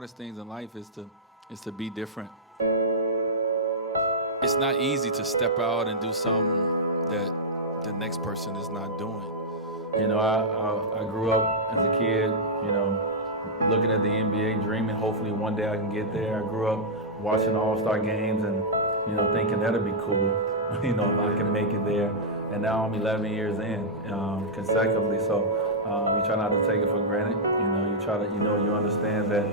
hardest things in life is to be different. It's not easy to step out and do something that the next person is not doing. You know, I grew up as a kid, you know, looking at the NBA, dreaming hopefully one day I can get there. I grew up watching All-Star games and, you know, thinking that'd be cool, you know, if I can make it there. And now I'm 11 years in consecutively, so you try not to take it for granted. You know, you try to, you understand that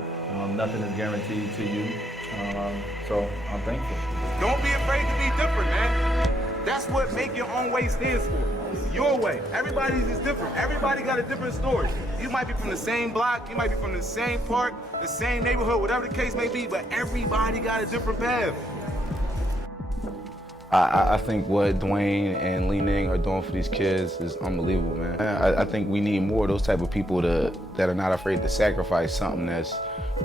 nothing is guaranteed to you. So I'm thankful. Don't be afraid to be different, man. That's what Make Your Own Way stands for. Your way. Everybody's is different. Everybody got a different story. You might be from the same block, you might be from the same park, the same neighborhood, whatever the case may be, but everybody got a different path. I think what Dwayne and Li Ning are doing for these kids is unbelievable, man. I think we need more of those type of people that are not afraid to sacrifice something that's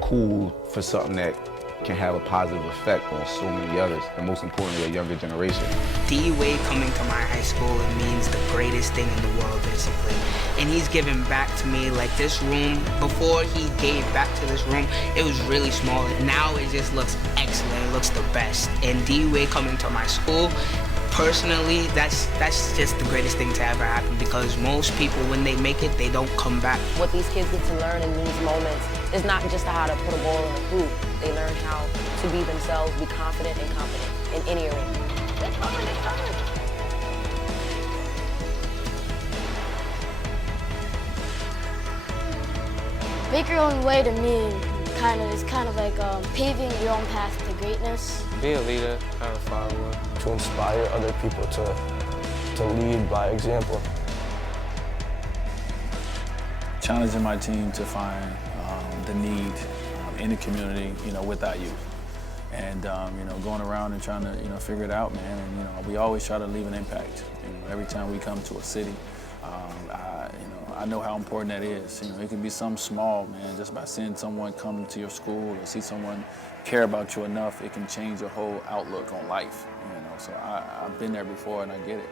cool for something that can have a positive effect on so many others, and most importantly, a younger generation. D-Wade coming to my high school, it means the greatest thing in the world, basically. And he's giving back to me, like this room, before he gave back to this room, it was really small. Now it just looks excellent, it looks the best. And D-Wade coming to my school, personally, that's just the greatest thing to ever happen, because most people, when they make it, they don't come back. What these kids get to learn in these moments is not just how to put a ball in a hoop. They learn how to be themselves, be confident and confident in any arena. It's fun, it's fun. Make your own way to me is kind of like paving your own path to greatness. Be a leader, kind of follower. To inspire other people to lead by example. Challenging my team to find the need in the community, you know, with our youth. And, you know, going around and trying to, you know, figure it out, man. And, you know, we always try to leave an impact. You know, every time we come to a city, I know how important that is. You know, it can be something small, man, just by seeing someone come to your school or see someone care about you enough, it can change your whole outlook on life, you know. So I've been there before and I get it.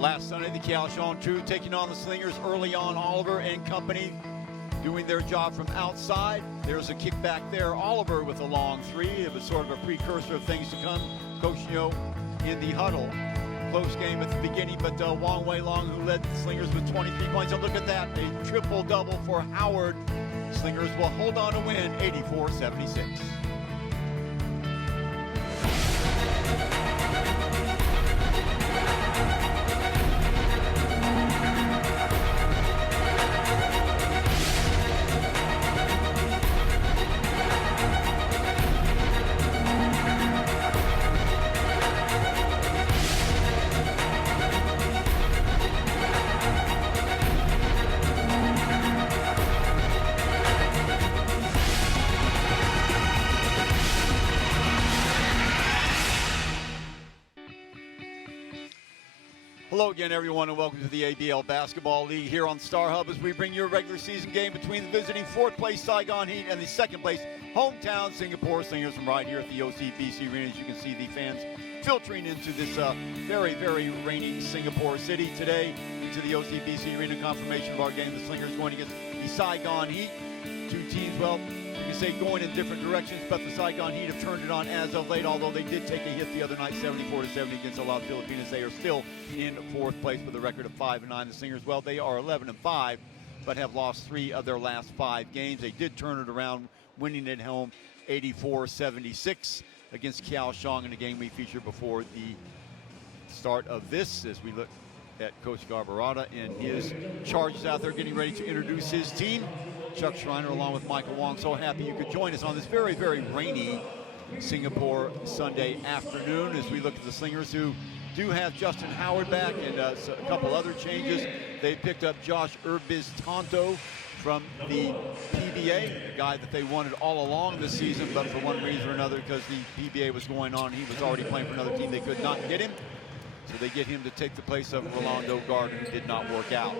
Last Sunday, the Kaohsiung True taking on the Slingers early on. Oliver and company doing their job from outside. There's a kickback there. Oliver with a long three. It was sort of a precursor of things to come. Coach Nyo in the huddle. Close game at the beginning, but Wong Wei Long, who led the Slingers with 23 points. And look at that, a triple-double for Howard. Slingers will hold on to win 84-76. Hello again, everyone, and welcome to the ABL Basketball League here on Star Hub as we bring you a regular season game between the visiting fourth-place Saigon Heat and the second-place hometown Singapore Slingers from right here at the OCBC Arena. As you can see, the fans filtering into this very, very rainy Singapore city today into the OCBC Arena. Confirmation of our game, the Slingers going against the Saigon Heat. Two teams, well, you can say going in different directions, but the Saigon Heat have turned it on as of late, although they did take a hit the other night, 74-70 against a lot of Filipinos. They are still in fourth place with a record of 5-9. The Slingers, well, they are 11-5, but have lost 3 of their last 5 games. They did turn it around, winning at home 84-76 against Kaohsiung in a game we featured before the start of this, as we look at Coach Garbarata and his charges out there getting ready to introduce his team. Chuck Schreiner along with Michael Wong. So happy you could join us on this very, very rainy Singapore Sunday afternoon as we look at the Slingers, who do have Justin Howard back and a couple other changes. They picked up Josh Urbiz-Tonto from the PBA, a guy that they wanted all along this season, but for one reason or another, because the PBA was going on, he was already playing for another team, they could not get him. So they get him to take the place of Rolando Gardner, who did not work out.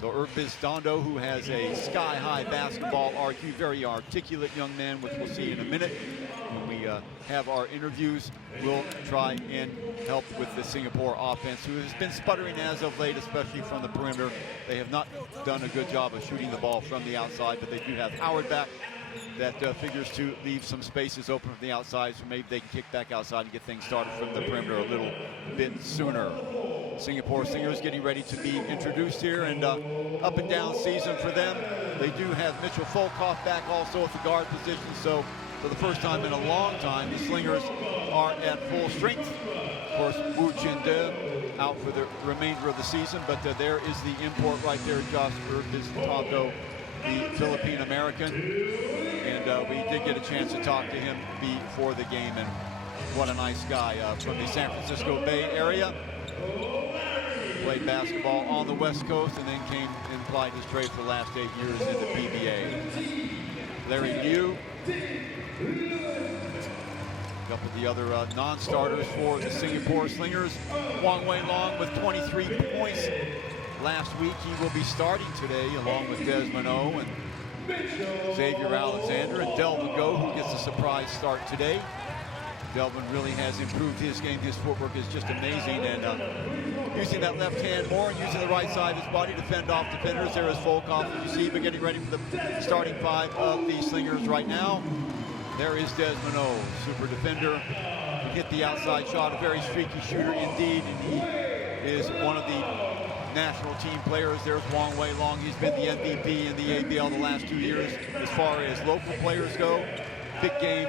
So Urbiz-Tonto, who has a sky-high basketball IQ, very articulate young man, which we'll see in a minute. When we have our interviews, we'll try and help with the Singapore offense, who has been sputtering as of late, especially from the perimeter. They have not done a good job of shooting the ball from the outside, but they do have Howard back. That figures to leave some spaces open from the outside, so maybe they can kick back outside and get things started from the perimeter a little bit sooner. Singapore Slingers getting ready to be introduced here, and up and down season for them. They do have Mitchell Folkoff back also at the guard position, so for the first time in a long time, the Slingers are at full strength. Of course, Wu Jin-de out for the remainder of the season, but there is the import right there, Josh Urbiz-Tonto, the Philippine-American, and we did get a chance to talk to him before the game, and what a nice guy from the San Francisco Bay Area. Played basketball on the West Coast and then came and applied his trade for the last 8 years in the PBA. Larry Liu, a couple of the other non-starters for the Singapore Slingers. Wong Wei Long with 23 points last week. He will be starting today along with Desmond O and Xavier Alexander, and Delvin Go, who gets a surprise start today. Delvin really has improved his game. His footwork is just amazing, and using that left hand more and using the right side of his body to fend off defenders. There is Folkoff, as you see, but getting ready for the starting 5 of the Slingers right now. There is Desmond O, super defender. He hit the outside shot, a very streaky shooter indeed, and he is one of the national team players. There's Wong Wei Long. He's been the MVP in the ABL the last 2 years. As far as local players go, big game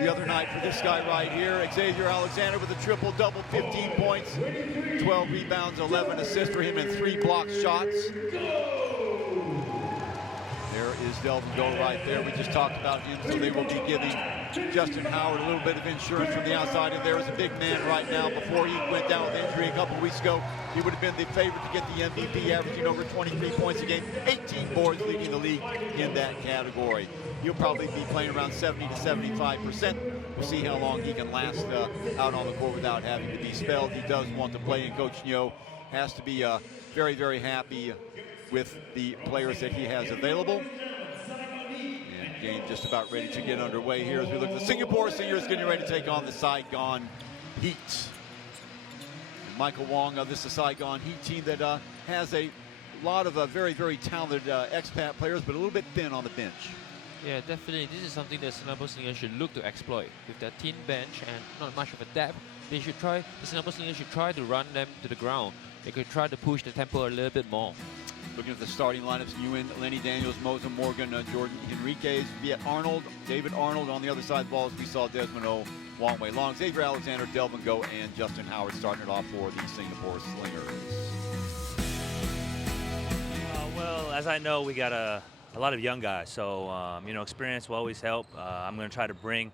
the other night for this guy right here. Xavier Alexander with a triple-double, 15 points, 12 rebounds, 11 assists for him, and 3 blocked shots. There is Delvin Go right there. We just talked about him, so they will be giving Justin Howard a little bit of insurance from the outside. And there is a big man right now. Before he went down with injury a couple weeks ago, he would have been the favorite to get the MVP, averaging over 23 points a game, 18 boards, leading the league in that category. He'll probably be playing around 70 to 75%. We'll see how long he can last out on the court without having to be spelled. He does want to play, and Coach Nyo has to be very, very happy with the players that he has available. And game just about ready to get underway here as we look at the Singapore Slingers getting ready to take on the Saigon Heat. Michael Wong, this is a Saigon Heat team that has a lot of very, very talented expat players, but a little bit thin on the bench. Yeah, definitely. This is something that Singapore Slingers should look to exploit. With their thin bench and not much of a depth, the Singapore Slingers should try to run them to the ground. They could try to push the tempo a little bit more. Looking at the starting lineups, Nguyen, Lenny Daniels, Moses Morgan, Jordan Henriquez, Viet Arnold, David Arnold. On the other side of the ball, we saw Desmond O, Wong Wei Long, Xavier Alexander, Delvin Go, and Justin Howard starting it off for the Singapore Slingers. Well, as I know, we got a lot of young guys, so you know, experience will always help. I'm going to try to bring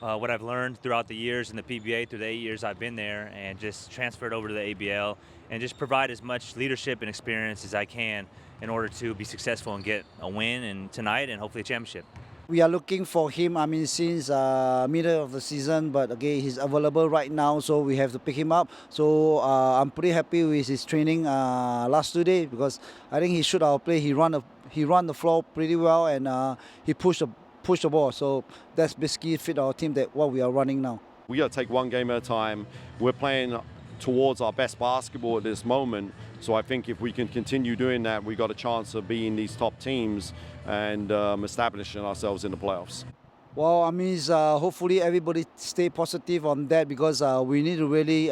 what I've learned throughout the years in the PBA through the 8 years I've been there, and just transfer it over to the ABL and just provide as much leadership and experience as I can in order to be successful and get a win tonight and hopefully a championship. We are looking for him, since middle of the season, but again, he's available right now, so we have to pick him up. So I'm pretty happy with his training last 2 days, because I think he showed our play. He run the floor pretty well, and he pushed the ball. So that's basically fit our team that what we are running now. We got to take one game at a time. We're playing towards our best basketball at this moment. So I think if we can continue doing that, we got a chance of being these top teams and establishing ourselves in the playoffs. Well, hopefully everybody stay positive on that, because we need to really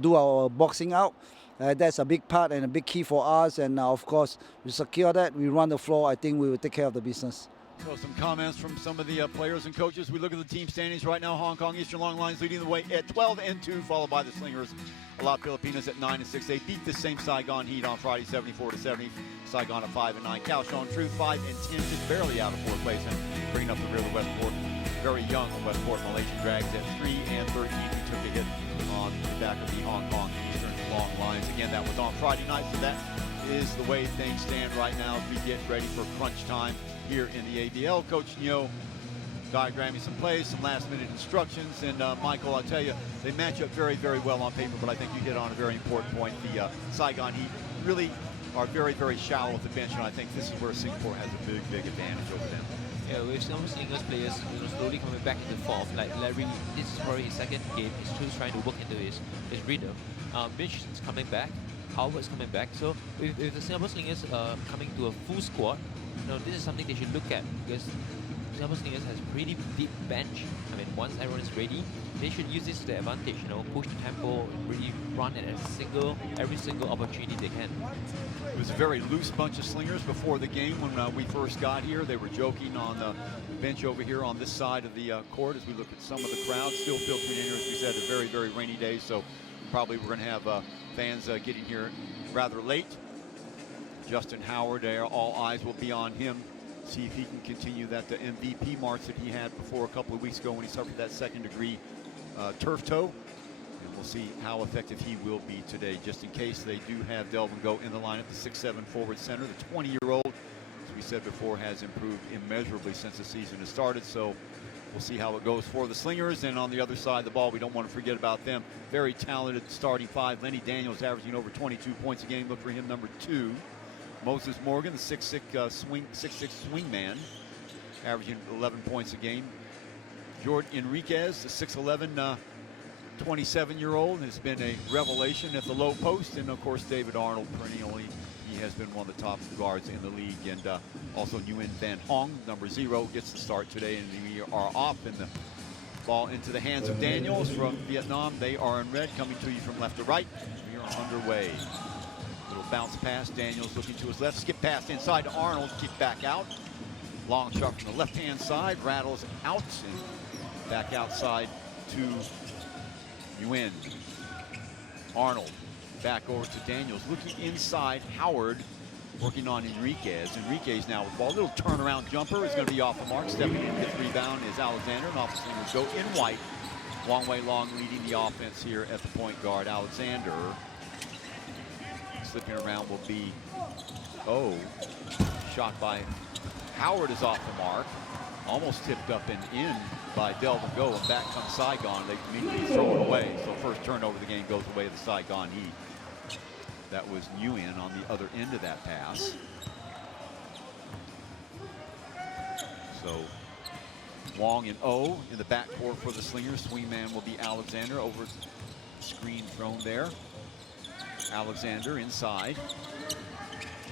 do our boxing out. That's a big part and a big key for us. And of course, we secure that, we run the floor. I think we will take care of the business. So some comments from some of the players and coaches. We look at the team standings right now. Hong Kong Eastern Long Lines leading the way at 12-2, followed by the Slingers. A lot Filipinas at 9-6. They beat the same Saigon Heat on Friday, 74-70. Saigon at 5-9. Kaohsiung Truth 5-10, just barely out of fourth place, and bringing up the rear of the Westport. Very young Westport. Malaysian Drags at 3-13. We took a hit on the back of the Hong Kong Eastern Long Lines. Again, that was on Friday night, so that is the way things stand right now as we get ready for crunch time here in the ABL. Coach Nyo diagramming some plays, some last-minute instructions, and Michael, I'll tell you, they match up very, very well on paper, but I think you hit on a very important point. The Saigon Heat really are very, very shallow at the bench, and I think this is where Singapore has a big, big advantage over them. Yeah, with some Slingers players slowly coming back into form, like Larry, this is probably his second game. He's still trying to work into his rhythm. Mitch is coming back. Howard's coming back. So with the Singapore Slingers coming to a full squad, this is something they should look at, because Singapore Slingers has pretty deep bench. Once everyone is ready, they should use this to their advantage. Push the tempo, really run at every single opportunity they can. It was a very loose bunch of Slingers before the game when we first got here. They were joking on the bench over here on this side of the court as we look at some of the crowd. Still filtering in here, as we said, a very, very rainy day, so probably we're going to have fans getting here rather late. Justin Howard there, all eyes will be on him. See if he can continue that MVP march that he had before a couple of weeks ago when he suffered that second-degree turf toe. And we'll see how effective he will be today. Just in case, they do have Delvin Go in the lineup, the 6'7" forward center. The 20-year-old, as we said before, has improved immeasurably since the season has started. So we'll see how it goes for the Slingers. And on the other side of the ball, we don't want to forget about them. Very talented starting five. Lenny Daniels averaging over 22 points a game. Look for him, number 2. Moses Morgan, the 6'6" swing man, averaging 11 points a game. Jordan Henriquez, the 6'11", 27-year-old, has been a revelation at the low post. And, of course, David Arnold, perennially, he has been one of the top guards in the league. And also Nguyen Van Hong, number 0, gets the start today. And we are off, and the ball into the hands of Daniels from Vietnam. They are in red, coming to you from left to right. We are underway. Little bounce pass, Daniels looking to his left, skip pass inside to Arnold, kick back out. Long shot from the left-hand side, rattles out and back outside to Nguyen. Arnold back over to Daniels, looking inside. Howard working on Henriquez. Henriquez now with the ball, a little turnaround jumper is going to be off the mark. Stepping in, gets rebound is Alexander, and off the Slingers go in white. Wong Wei Long leading the offense here at the point guard. Alexander slipping around will be shot by Howard is off the mark. Almost tipped up and in by Delvin Go, and back comes Saigon. They immediately throw it away. So first turnover of the game goes away to the Saigon Heat. That was Nguyen on the other end of that pass. So Wong and in the backcourt for the Slingers. Swing man will be Alexander. Over screen thrown there. Alexander inside.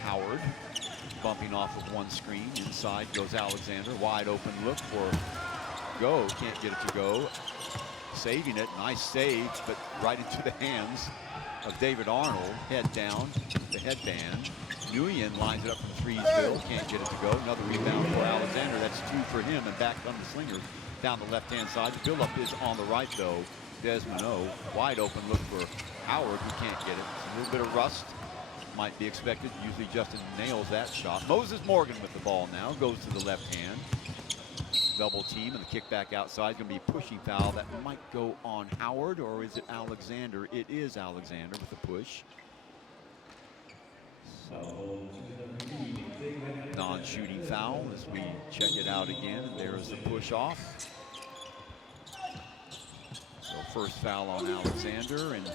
Howard bumping off of one screen. Inside goes Alexander. Wide open look for Go. Can't get it to go. Saving it. Nice save, but right into the hands of David Arnold. Head down. The headband. Nguyen lines it up from Threesville. Can't get it to go. Another rebound for Alexander. That's 2 for him. And back come the Slingers down the left-hand side. The build-up is on the right, though. Desmond O. Wide open look for Howard, who can't get it. It's a little bit of rust. Might be expected. Usually Justin nails that shot. Moses Morgan with the ball now. Goes to the left hand. Double team, and the kick back outside. Going to be a pushing foul that might go on Howard, or is it Alexander? It is Alexander with the push. So, non-shooting foul as we check it out again. And there is the push off. So first foul on Alexander, and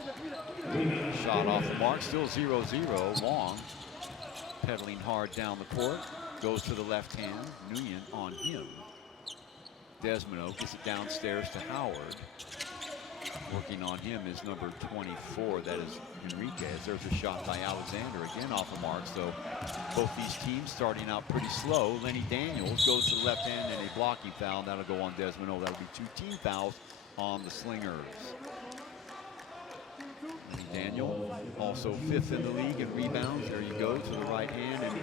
shot off the mark. Still 0-0. Long pedaling hard down the court. Goes to the left hand. Nguyen on him. Desmond gets it downstairs to Howard. Working on him is number 24, that is Enriquez. There's a shot by Alexander, again off the mark. So both these teams starting out pretty slow. Lenny Daniels goes to the left hand and a blocking foul. That'll go on Desmond. That'll be 2 team fouls on the Slingers. Lenny Daniel, also 5th in the league in rebounds. There you go, to the right hand. And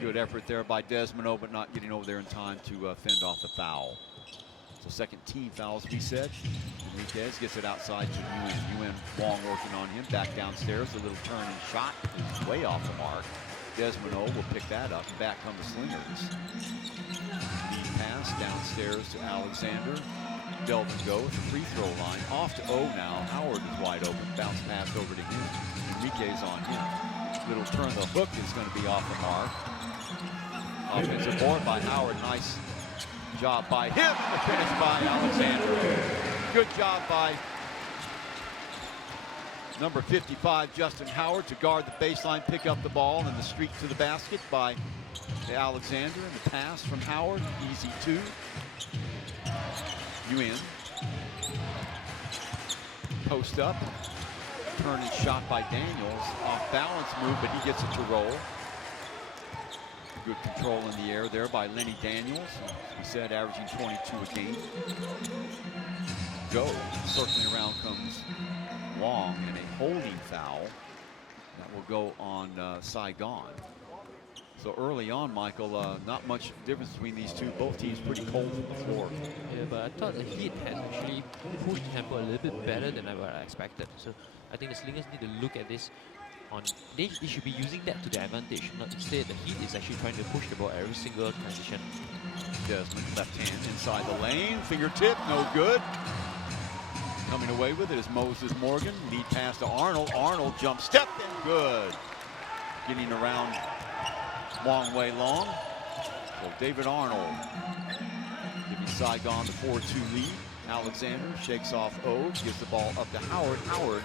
good effort there by Desmond, but not getting over there in time to fend off the foul. So second team foul, as we said. Enriquez gets it outside to Nguyen. Long working on him. Back downstairs. A little turn and shot is way off the mark. Desmond will pick that up. Back come the Slingers. Lead pass downstairs to Alexander. Delvin Go with the free throw line. Off to O now. Howard is wide open. Bounce pass over to him. Enriquez on him. Little turn. The hook is going to be off the mark. Offensive board by Howard. Nice job by him. The finish by Alexander. Good job by number 55, Justin Howard, to guard the baseline, pick up the ball, and the streak to the basket by Alexander. And the pass from Howard. Easy 2. Nguyen. Post up. Turn and shot by Daniels. Off balance move, but he gets it to roll. Good control in the air there by Lenny Daniels. As we said, averaging 22 a game. Go. Circling around comes Long, and a holding foul that will go on Saigon. So early on, Michael, not much difference between these two. Both teams pretty cold from the floor. Yeah, but I thought the Heat has actually pushed the tempo a little bit better than what I expected. So I think the Slingers need to look at this. They should be using that to their advantage. Not instead, the Heat is actually trying to push the ball every single transition. Desmond, left hand inside the lane. Fingertip, no good. Coming away with it is Moses Morgan. Lead pass to Arnold. Arnold jump step and good. Getting around Wong Wei Long. So David Arnold giving Saigon the 4-2 lead. Alexander shakes off O, gives the ball up to Howard. Howard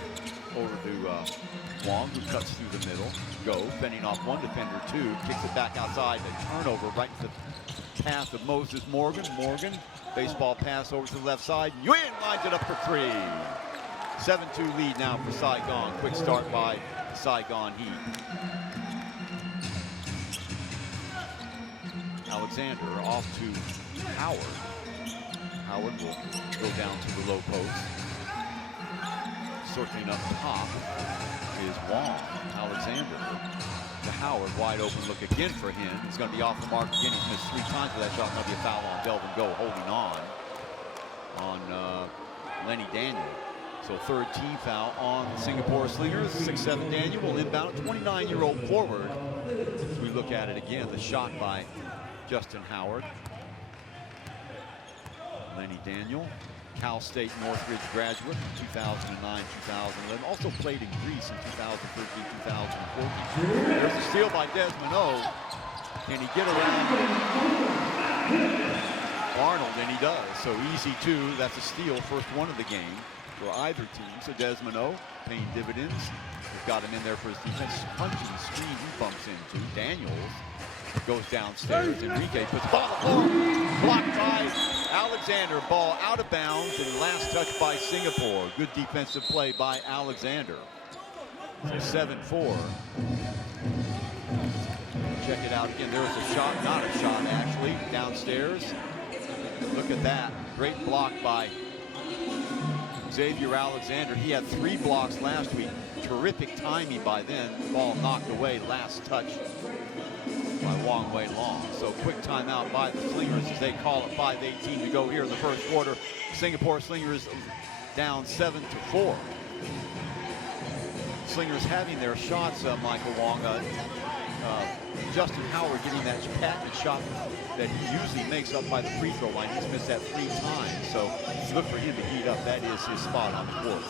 over to Wong, who cuts through the middle. Go, fending off one defender, 2. Kicks it back outside. A turnover right to the path of Moses Morgan. Morgan, baseball pass over to the left side. Nguyen lines it up for 3. 7-2 lead now for Saigon. Quick start by the Saigon Heat. Alexander off to Howard. Howard will go down to the low post. Circling up top is Wong. Alexander to Howard. Wide open look again for him. He's going to be off the mark again. He's missed 3 times with that shot. Going to be a foul on Delvin Go, holding on Lenny Daniel. So third team foul on Singapore Slingers. 6'7" Daniel will inbound, 29-year-old forward. As we look at it again, the shot by Justin Howard. Lenny Daniel, Cal State Northridge graduate from 2009-2011. Also played in Greece in 2013-2014. There's a steal by Desmond O. Can he get around Arnold? And he does. So easy 2. That's a steal. First one of the game for either team. So Desmond O paying dividends. We've got him in there for his defense. Punching screen he bumps into. Daniels goes downstairs. Enrique puts the ball on the floor. Blocked by Alexander. Ball out of bounds, and last touch by Singapore. Good defensive play by Alexander. So 7-4. Check it out again. There was a shot, not a shot actually, downstairs. Look at that. Great block by Xavier Alexander. He had 3 blocks last week. Terrific timing by then. The ball knocked away, last touch by Wong Wei Long. So quick timeout by the Slingers as they call it. 5:18 to go here in the first quarter. Singapore Slingers down 7-4. Slingers having their shots, Michael Wong. Justin Howard getting that patent shot that he usually makes up by the free throw line. He's missed that 3 times. So look for him to heat up. That is his spot on the court.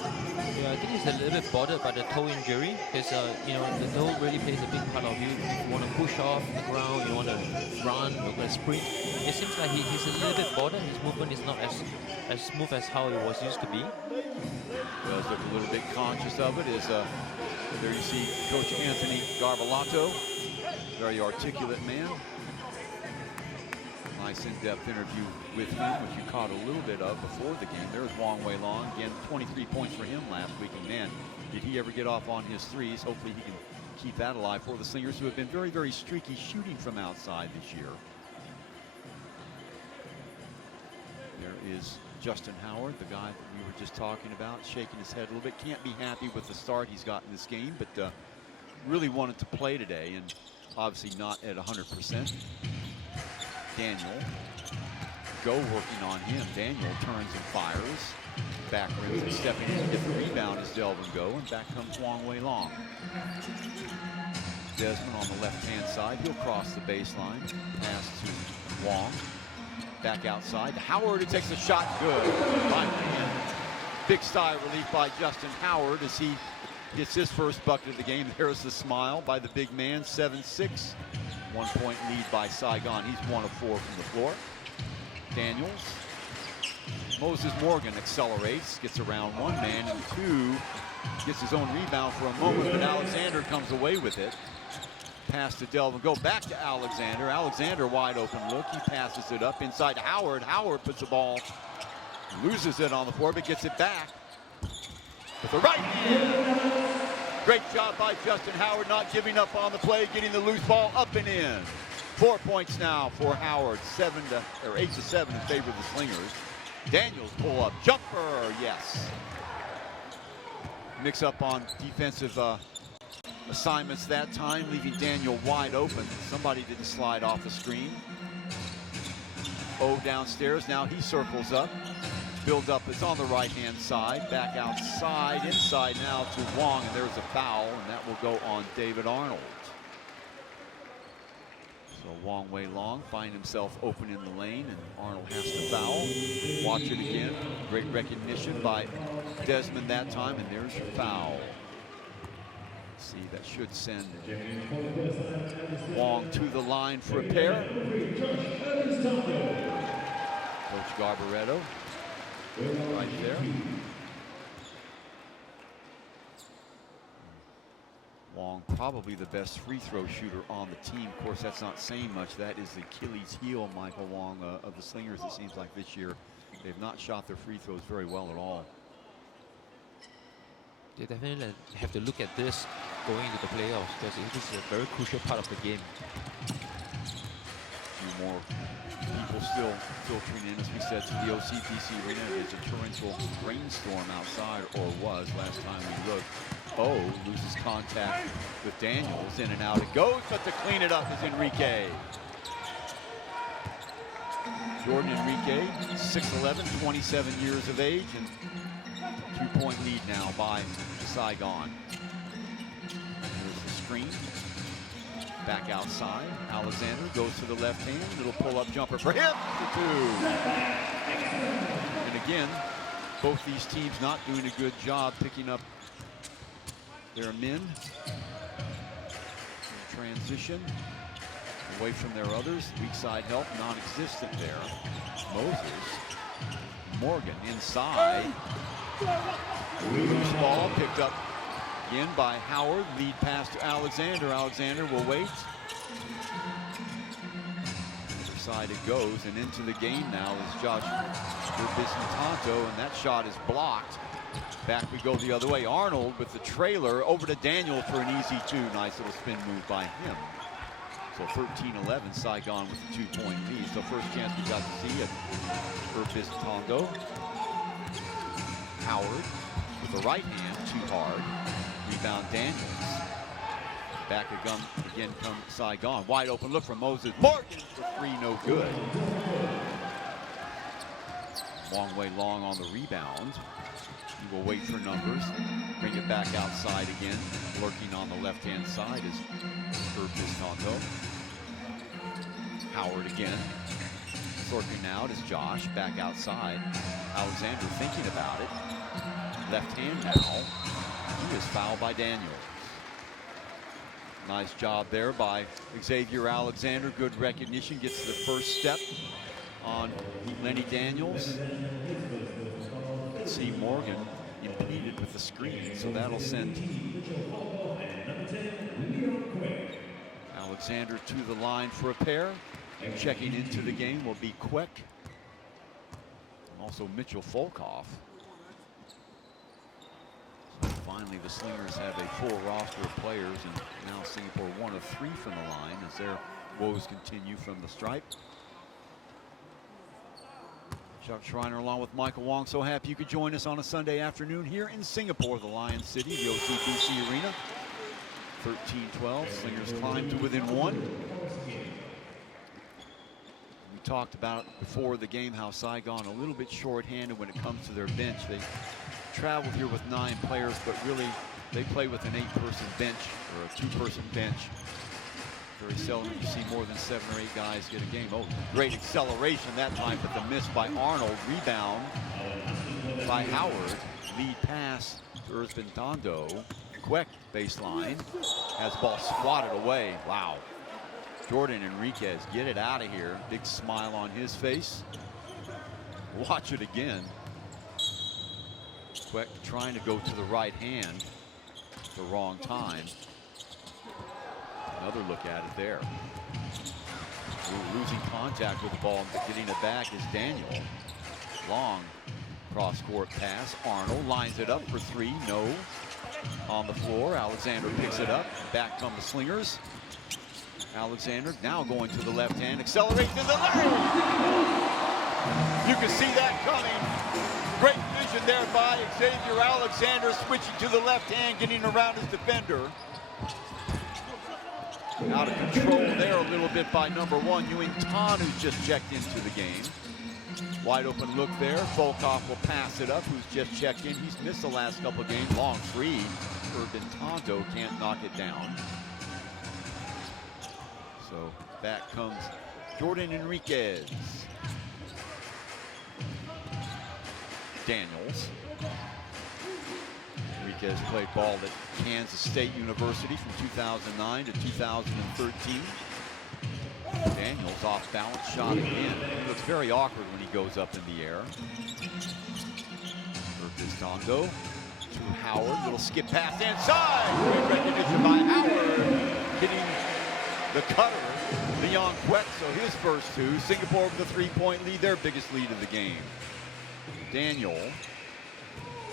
Yeah, I think he's a little bit bothered by the toe injury. Because, you know, the toe really plays a big part of you. If you want to push off the ground, you want to run, you want to sprint. It seems like he's a little bit bothered. His movement is not as smooth as how it was used to be. Does look a little bit conscious of it. There you see Coach Anthony Garbalato. Very articulate man. Nice in-depth interview with him, which you caught a little bit of before the game. There's Wong Wei Long. Again, 23 points for him last week. And man, did he ever get off on his threes. Hopefully he can keep that alive for the Slingers, who have been very, very streaky shooting from outside this year. There is Justin Howard, the guy that we were just talking about, shaking his head a little bit. Can't be happy with the start he's got in this game, but really wanted to play today, and obviously not at 100%. Daniel, go working on him. Daniel turns and fires. Back rims and stepping in to get the rebound is Delvin Go, and back comes Wong Wei Long. Desmond on the left-hand side. He'll cross the baseline. Pass to Wong. Back outside. Howard, who takes a shot. Good. Big sigh of relief by Justin Howard as he gets his first bucket of the game. There's the smile by the big man. 7-6. 1-point lead by Saigon. He's 1 of 4 from the floor. Daniels. Moses Morgan accelerates, gets around 1 man, and 2 gets his own rebound for a moment, but Alexander comes away with it. Pass to Delvin. Go back to Alexander. Alexander wide open look. He passes it up inside to Howard. Howard puts the ball, loses it on the floor, but gets it back with the right hand. Great job by Justin Howard, not giving up on the play, getting the loose ball up and in. 4 points now for Howard. 8-7 in favor of the Slingers. Daniels pull up jumper, yes. Mix up on defensive assignments that time, leaving Daniel wide open. Somebody didn't slide off the screen. O downstairs, now he circles up. Build up, it's on the right-hand side. Back outside, inside now to Wong, and there's a foul, and that will go on David Arnold. So Wong Wei Long find himself open in the lane, and Arnold has to foul. Watch it again. Great recognition by Desmond that time, and there's your foul. See, that should send Wong to the line for a pair. Coach Garbaretto right there. Wong, probably the best free throw shooter on the team. Of course, that's not saying much. That is the Achilles heel, Michael Wong, of the Slingers, it seems like this year. They've not shot their free throws very well at all. They definitely have to look at this going into the playoffs, because this is a very crucial part of the game. A few more people still filtering in, as we said, to the OCBC arena. It's a torrential rainstorm outside, or was last time we looked. Oh, loses contact with Daniels. In and out it goes, but to clean it up is Enrique. Jordan Enrique, 6'11", 27 years of age, and 2-point lead now by Saigon. There's the screen. Back outside. Alexander goes to the left hand. Little pull-up jumper for him. The 2. And again, both these teams not doing a good job picking up their men. Transition away from their others. Weak side help non-existent there. Moses. Morgan inside. Loose ball picked up again by Howard. Lead pass to Alexander. Alexander will wait. Other side it goes, and into the game now is Josh Urbisantanto, and that shot is blocked. Back we go the other way. Arnold with the trailer over to Daniel for an easy 2. Nice little spin move by him. So 13-11, Saigon with a 2-point lead. So first chance we got to see it. Urbiz Tondo. Howard with the right hand, too hard. Rebound Daniels. Back again comes Saigon. Wide open look from Moses Morgan for 3, no good. Long way long on the rebound. He will wait for numbers. Bring it back outside again. Lurking on the left-hand side is Urbiz Tondo. Howard again. Lurking out is Josh. Back outside. Alexander thinking about it. Left hand now. He is fouled by Daniels. Nice job there by Xavier Alexander. Good recognition. Gets the first step on Lenny Daniels. See Morgan impeded with the screen, so that'll send Alexander to the line for a pair. Checking into the game will be Queck. Also Mitchell Folkoff. So finally the Slingers have a full roster of players, and now Singapore 1 of 3 from the line as their woes continue from the stripe. Chuck Schreiner along with Michael Wong. So happy you could join us on a Sunday afternoon here in Singapore, the Lion City, the OCBC Arena. 13-12, Slingers climb to within 1. We talked about before the game how Saigon a little bit short-handed when it comes to their bench. They traveled here with 9 players, but really they play with an 8-person bench or a 2-person bench. Very seldom you see more than 7 or 8 guys get a game. Oh, great acceleration that time, but the miss by Arnold. Rebound by Howard. Lead pass to Urbiz Tondo. Queck baseline. Has ball swatted away. Wow. Jordan Enriquez, get it out of here. Big smile on his face. Watch it again. Queck trying to go to the right hand. The wrong time. Another look at it there. Ooh, losing contact with the ball, but getting it back is Daniel. Long cross-court pass. Arnold lines it up for 3. No. On the floor. Alexander picks it up. Back come the Slingers. Alexander now going to the left hand. Accelerates to the left. You can see that coming. Great vision there by Xavier Alexander, switching to the left hand, getting around his defender. Out of control there a little bit by number 1, Yuen Tan, who's just checked into the game. Wide open look there. Folkoff will pass it up, who's just checked in. He's missed the last couple of games. Long 3. Urbiz Tondo can't knock it down. So back comes Jordan Enriquez. Daniels. Enriquez played ball at Kansas State University from 2009 to 2013. Daniels off balance shot again. It looks very awkward when he goes up in the air. Urbiz Tondo to Howard. Little skip pass inside. Great recognition by Howard. Hitting the cutter. Leon Queck, so his first 2. Singapore with a 3-point lead, their biggest lead of the game. Daniel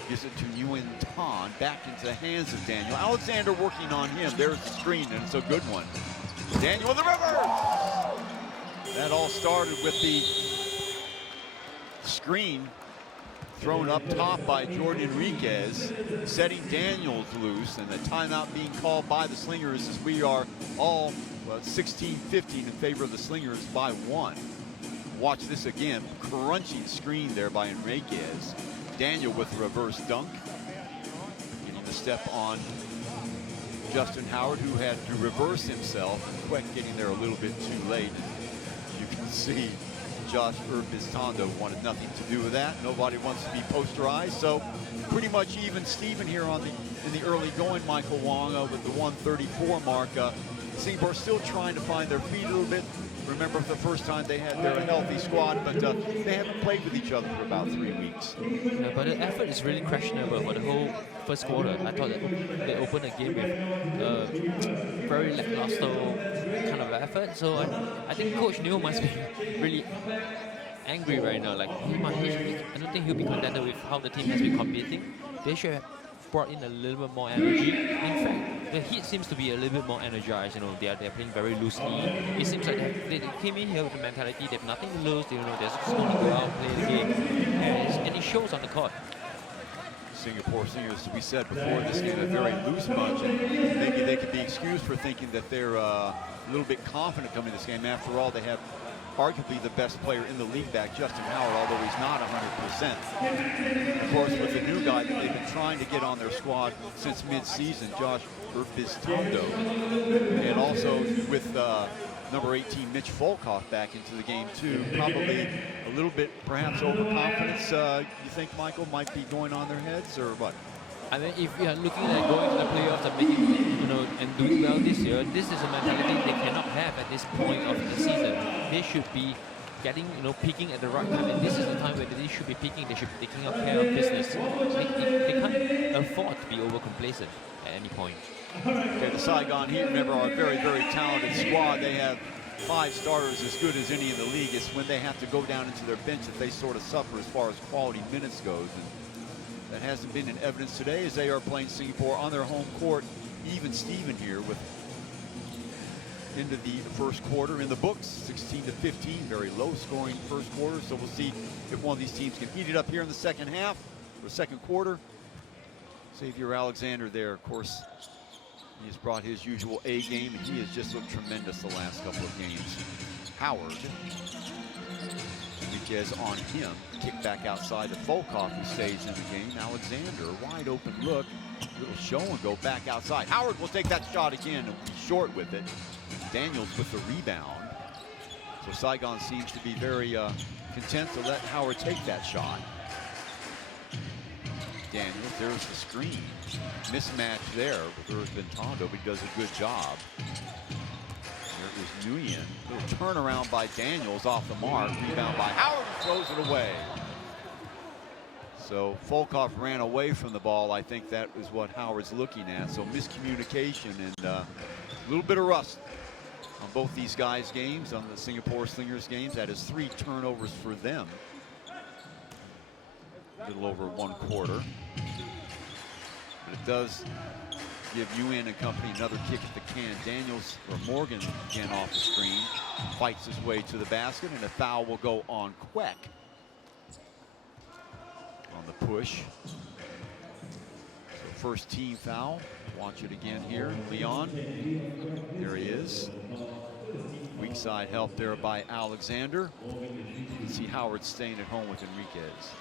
gives it to Yuen Tan, back into the hands of Daniel. Alexander working on him. There's the screen, and it's a good one. Daniel with the reverse! That all started with the screen thrown up top by Jordan Enriquez, setting Daniels loose, and the timeout being called by the Slingers as we are all 16-15 in favor of the Slingers by 1. Watch this again. Crunching screen there by Enriquez. Daniel with the reverse dunk. Getting the step on Justin Howard, who had to reverse himself. Queck getting there a little bit too late. You can see Josh Urbiz Tondo wanted nothing to do with that. Nobody wants to be posterized. So pretty much even Steven here in the early going, Michael Wong with the 134 mark. Singapore still trying to find their feet a little bit. Remember, for the first time they're a healthy squad, but they haven't played with each other for about 3 weeks. Yeah, but the effort is really questionable for the whole first quarter. I thought that they opened the game with very lackluster kind of effort. So I think Coach Newell must be really angry right now. Like I don't think he'll be contented with how the team has been competing. they should have brought in a little bit more energy. In fact, the Heat seems to be a little bit more energized. You know, they're playing very loosely. It seems like they came in here with the mentality they have nothing to lose. You know, they're just going to go out and play the game, and it shows on the court. Singapore Slingers, we said before this game, a very loose bunch, and maybe they could be excused for thinking that they're a little bit confident coming to this game. After all, they have arguably the best player in the league back, Justin Howard, although he's not 100%. Of course, with the new guy that they've been trying to get on their squad since mid-season, Josh Urbistondo, and also with number 18, Mitch Volkov, back into the game too. Probably a little bit, perhaps, overconfidence. You think, Michael, might be going on their heads, or what? I mean, if you are looking at going to the playoffs and making, you know, and doing well this year, this is a mentality they cannot have at this point of the season. They should be getting, you know, peaking at the right time, and this is the time where they should be peaking. They should be taking up care of business. They can't afford to be over complacent at any point. Okay, the Saigon Heat, remember, are a very, very talented squad. They have 5 starters as good as any in the league. It's when they have to go down into their bench that they sort of suffer as far as quality minutes goes. And that hasn't been in evidence today, as they are playing Singapore on their home court. Even Steven here with into the first quarter in the books, 16-15, very low scoring first quarter. So we'll see if one of these teams can heat it up here in the second half or second quarter. Xavier Alexander there, of course, he has brought his usual A game, and he has just looked tremendous the last couple of games. Howard, Enriquez on him, kick back outside to Volkov, who stays in the game. Alexander, wide open look, little show and go back outside. Howard will take that shot again and be short with it. Daniels with the rebound. So Saigon seems to be very content to let Howard take that shot. Daniels, there's the screen. Mismatch there with Urbistondo, but he does a good job. There is Nguyen. Little turnaround by Daniels off the mark. Rebound by Howard, throws it away. So Volkov ran away from the ball. I think that is what Howard's looking at. So miscommunication and a little bit of rust on both these guys' games, on the Singapore Slingers games. That is 3 turnovers for them. A little over 1 quarter. But it does give Nguyen and company another kick at the can. Daniels, or Morgan, again off the screen, fights his way to the basket, and a foul will go on Queck on the push. So first team foul. Watch it again here. Leon, there he is. Weak side help there by Alexander. You can see Howard staying at home with Enriquez.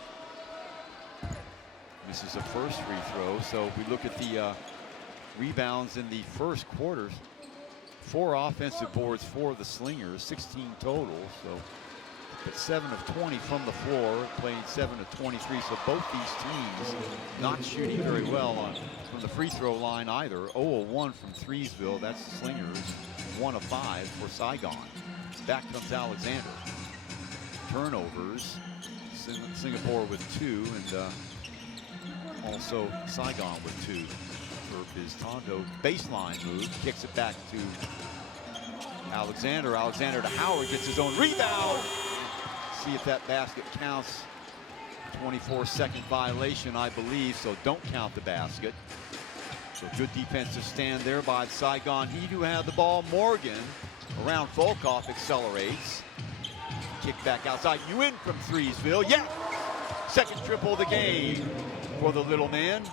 Misses a first free throw. So if we look at the rebounds in the first quarter, 4 offensive boards for the Slingers, 16 total. So but 7 of 20 from the floor, playing 7 of 23. So both these teams not shooting very well from the free throw line either. 0 of 1 from Threesville. That's the Slingers. 1 of 5 for Saigon. Back comes Alexander. Turnovers. Singapore with 2, and also Saigon with 2. Urbistondo, baseline move, kicks it back to Alexander. Alexander to Howard, gets his own rebound. See if that basket counts. 24-second violation, I believe, so don't count the basket. So good defensive stand there by the Saigon Heat, who have the ball. Morgan around Volkov, accelerates. Kick back outside. Nguyen from Threesville. Yeah! Second triple of the game for the little man.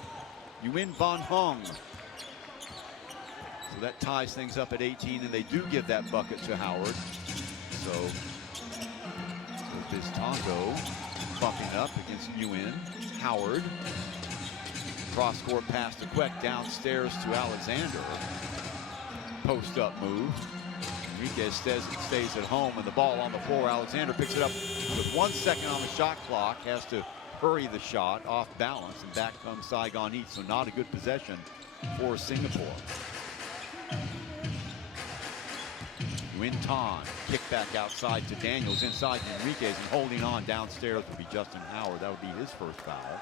Nguyen Van Hung. So that ties things up at 18, and they do give that bucket to Howard. So Urbistondo bumping up against Nguyen. Howard. Cross-court pass to Queck, downstairs to Alexander. Post-up move. Enriquez stays at home, and the ball on the floor. Alexander picks it up with 1 second on the shot clock. Has to hurry the shot, off balance, and back comes Saigon Heat. So not a good possession for Singapore. Nguyen Tan, kick back outside to Daniels, inside to Enriquez, and holding on downstairs would be Justin Howard. That would be his first foul.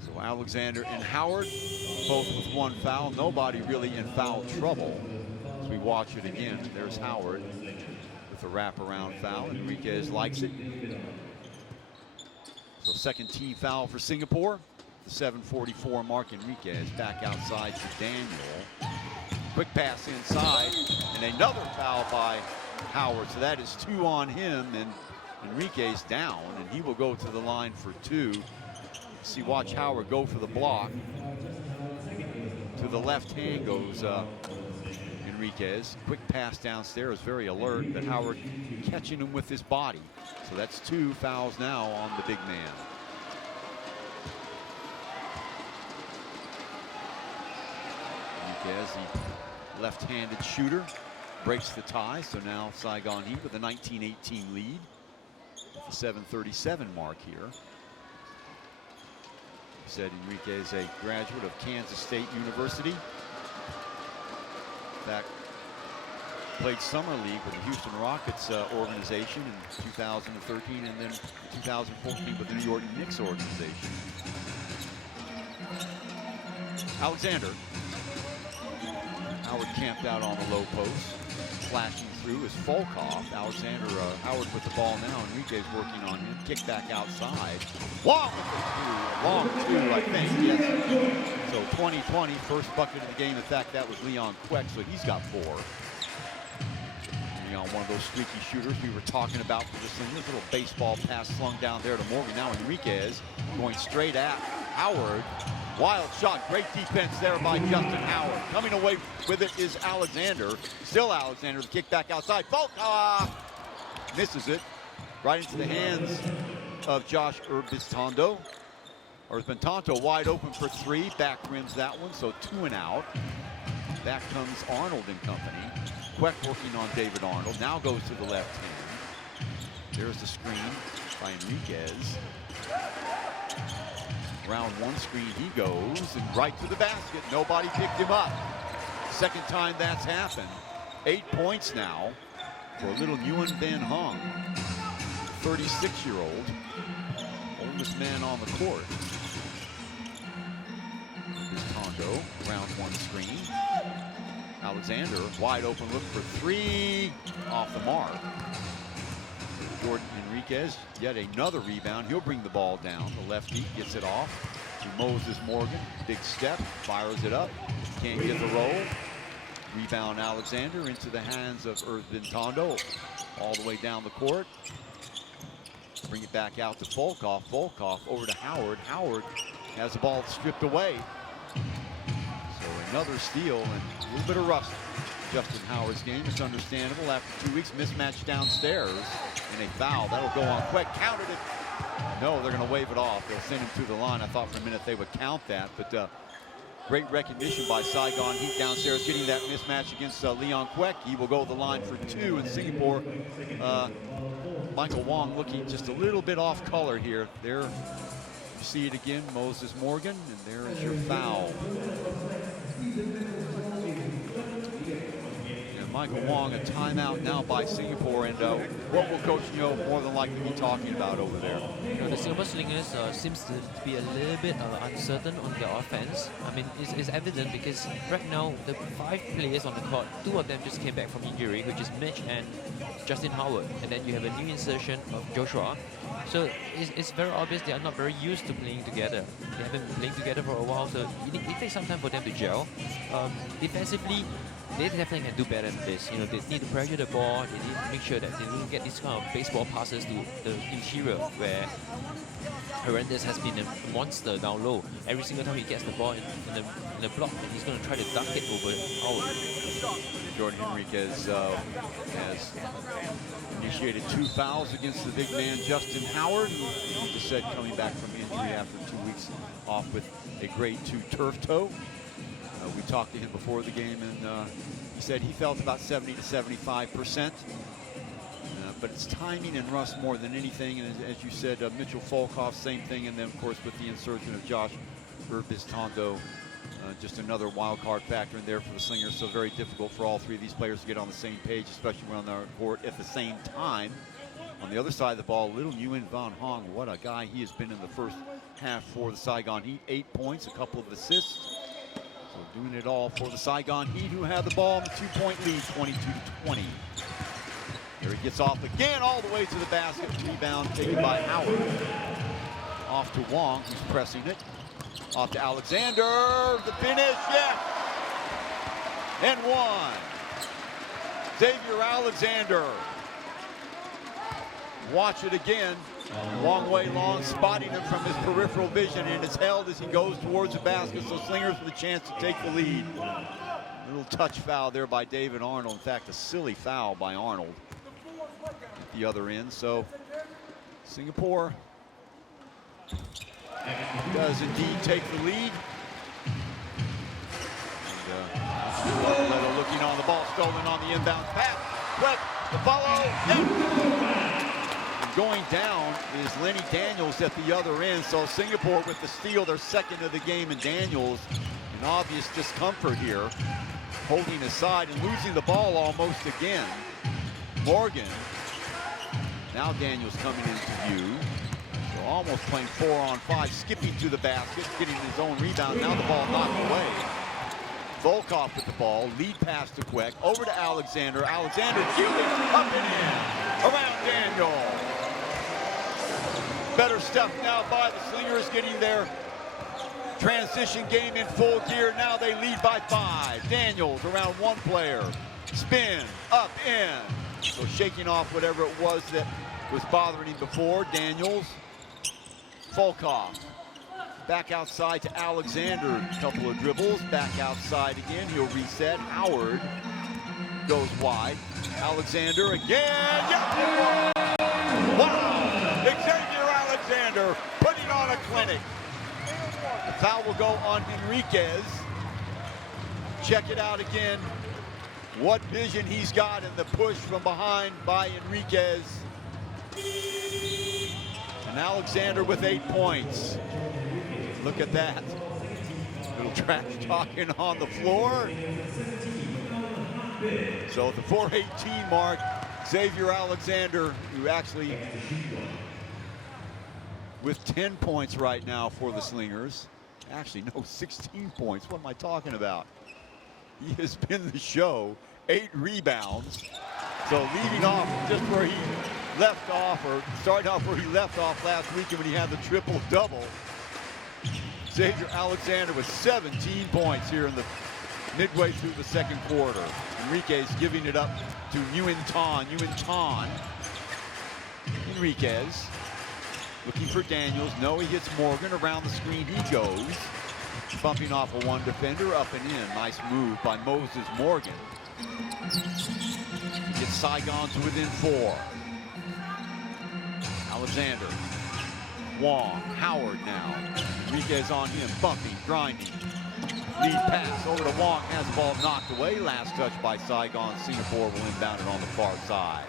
So Alexander and Howard, both with 1 foul. Nobody really in foul trouble. As we watch it again, there's Howard with a wraparound foul. Enriquez likes it. So Second team foul for Singapore. The 7:44 mark. Enriquez back outside to Daniel. Quick pass inside, and another foul by Howard. So that is 2 on him, and Enriquez down, and he will go to the line for 2. See, watch Howard go for the block. To the left hand goes Enriquez. Quick pass downstairs, very alert, but Howard catching him with his body. So that's 2 fouls now on the big man. Enriquez, the left-handed shooter, breaks the tie. So now Saigon Heat with a 19-18 lead. With the 7:37 mark here. Said Enriquez, a graduate of Kansas State University. In fact, played summer league with the Houston Rockets organization in 2013, and then 2014 with the New York Knicks organization. Alexander. Howard camped out on the low post. Flashing through is Volkov. Alexander, Howard with the ball now. Enriquez working on him. Kick back outside. Long two, I think. Yes. So 2020, first bucket of the game. In fact, that was Leon Queck, so he's got 4. Leon, one of those streaky shooters we were talking about for the Slingers. Little baseball pass slung down there to Morgan. Now Enriquez going straight at Howard. Wild shot, great defense there by Justin Howard. Coming away with it is Alexander. Still Alexander, the kick back outside. Volkov misses it right into the hands of Josh Urbiztondo. Urbiztondo wide open for 3, back rims that one, so 2 and out. Back comes Arnold and company. Queck working on David Arnold, now goes to the left hand. There's the screen by Enriquez. Round 1 screen he goes, and right to the basket. Nobody picked him up. Second time that's happened. 8 points now for little Nguyen Van Hong, 36-year-old, oldest man on the court. Here's Tondo, round 1 screen. Alexander, wide open look for 3, off the mark. Jordan Enriquez, yet another rebound. He'll bring the ball down. The lefty gets it off to Moses Morgan. Big step, fires it up. Can't get the roll. Rebound Alexander into the hands of Urbiztondo. All the way down the court. Bring it back out to Volkov. Volkov over to Howard. Howard has the ball stripped away. So another steal and a little bit of rust. Justin Howard's game. It's understandable after 2 weeks. Mismatch downstairs and a foul. That'll go on Queck. Counted it. No, they're going to wave it off. They'll send him to the line. I thought for a minute they would count that, but great recognition by Saigon Heat downstairs, getting that mismatch against Leon Queck. He will go to the line for 2 in Singapore. Michael Wong looking just a little bit off color here. There you see it again, Moses Morgan, and there is your foul. Michael Wong, a timeout now by Singapore, and what will Coach Nyo more than likely be talking about over there? The Singapore Slingers seems to be a little bit uncertain on their offense. I mean, it's evident because right now the 5 players on the court, 2 of them just came back from injury, which is Mitch and Justin Howard, and then you have a new insertion of Joshua. So it's very obvious they are not very used to playing together. They haven't been playing together for a while, so it takes some time for them to gel. Defensively, they definitely can do better than this. You know, they need to pressure the ball. They need to make sure that they don't get these kind of baseball passes to the interior where Hernandez has been a monster down low. Every single time he gets the ball in the block, and he's going to try to dunk it over Howard. Jordan Enriquez has initiated 2 fouls against the big man Justin Howard, who just said coming back from injury after 2 weeks off with a grade 2 turf toe. We talked to him before the game, and he said he felt about 70 to 75%. But it's timing and rust more than anything. And as you said, Mitchell Volkov, same thing. And then, of course, with the insertion of Josh Urbiztondo, just another wild card factor in there for the Slingers. So very difficult for all 3 of these players to get on the same page, especially when on the court at the same time. On the other side of the ball, little Nguyen Van Hong, what a guy he has been in the first half for the Saigon Heat. 8 points, a couple of assists. So doing it all for the Saigon Heat, who have the ball in the 2-point lead, 22-20. There he gets off again, all the way to the basket. Rebound taken by Howard. Off to Wong, who's pressing it. Off to Alexander, the finish, yes! And one. Xavier Alexander. Watch it again. Long way long, spotting him from his peripheral vision, and it's held as he goes towards the basket, so Slingers with a chance to take the lead. A little touch foul there by David Arnold. In fact, a silly foul by Arnold at the other end. So Singapore does indeed take the lead. And, looking on the ball, stolen on the inbound pass. But the follow, and going down is Lenny Daniels at the other end. So Singapore with the steal, their second of the game, and Daniels in obvious discomfort here, holding aside and losing the ball almost again. Morgan, now Daniels coming into view. So almost playing 4-on-5, skipping to the basket, getting his own rebound. Now the ball knocked away. Volkov with the ball, lead pass to Queck, over to Alexander. Alexander shooting, up and in, around Daniel. Better stuff now by the Slingers, getting their transition game in full gear. Now they lead by 5. Daniels around one player, spin, up, in. So shaking off whatever it was that was bothering him before. Daniels, Volkov. Back outside to Alexander, a couple of dribbles, back outside again, he'll reset. Howard goes wide. Alexander again, yeah! Wow! Xavier Alexander putting on a clinic. The foul will go on Enriquez. Check it out again. What vision he's got in the push from behind by Enriquez. And Alexander with 8 points. Look at that. Little trash talking on the floor. So at the 4:18 mark, Xavier Alexander, who actually with 10 points right now for the Slingers. Actually, no, 16 points. What am I talking about? He has been the show. 8 rebounds. So leading off just where he left off, or starting off where he left off last weekend when he had the triple-double. Xavier Alexander with 17 points here in the midway through the second quarter. Enriquez giving it up to Nguyen Tan. Enriquez looking for Daniels. No, he hits Morgan. Around the screen he goes. Bumping off of one defender, up and in. Nice move by Moses Morgan. Gets Saigon to within 4. Alexander. Wong, Howard now. Enriquez on him, bumping, grinding. Lead pass over to Wong, has the ball knocked away. Last touch by Saigon. Singapore will inbound it on the far side.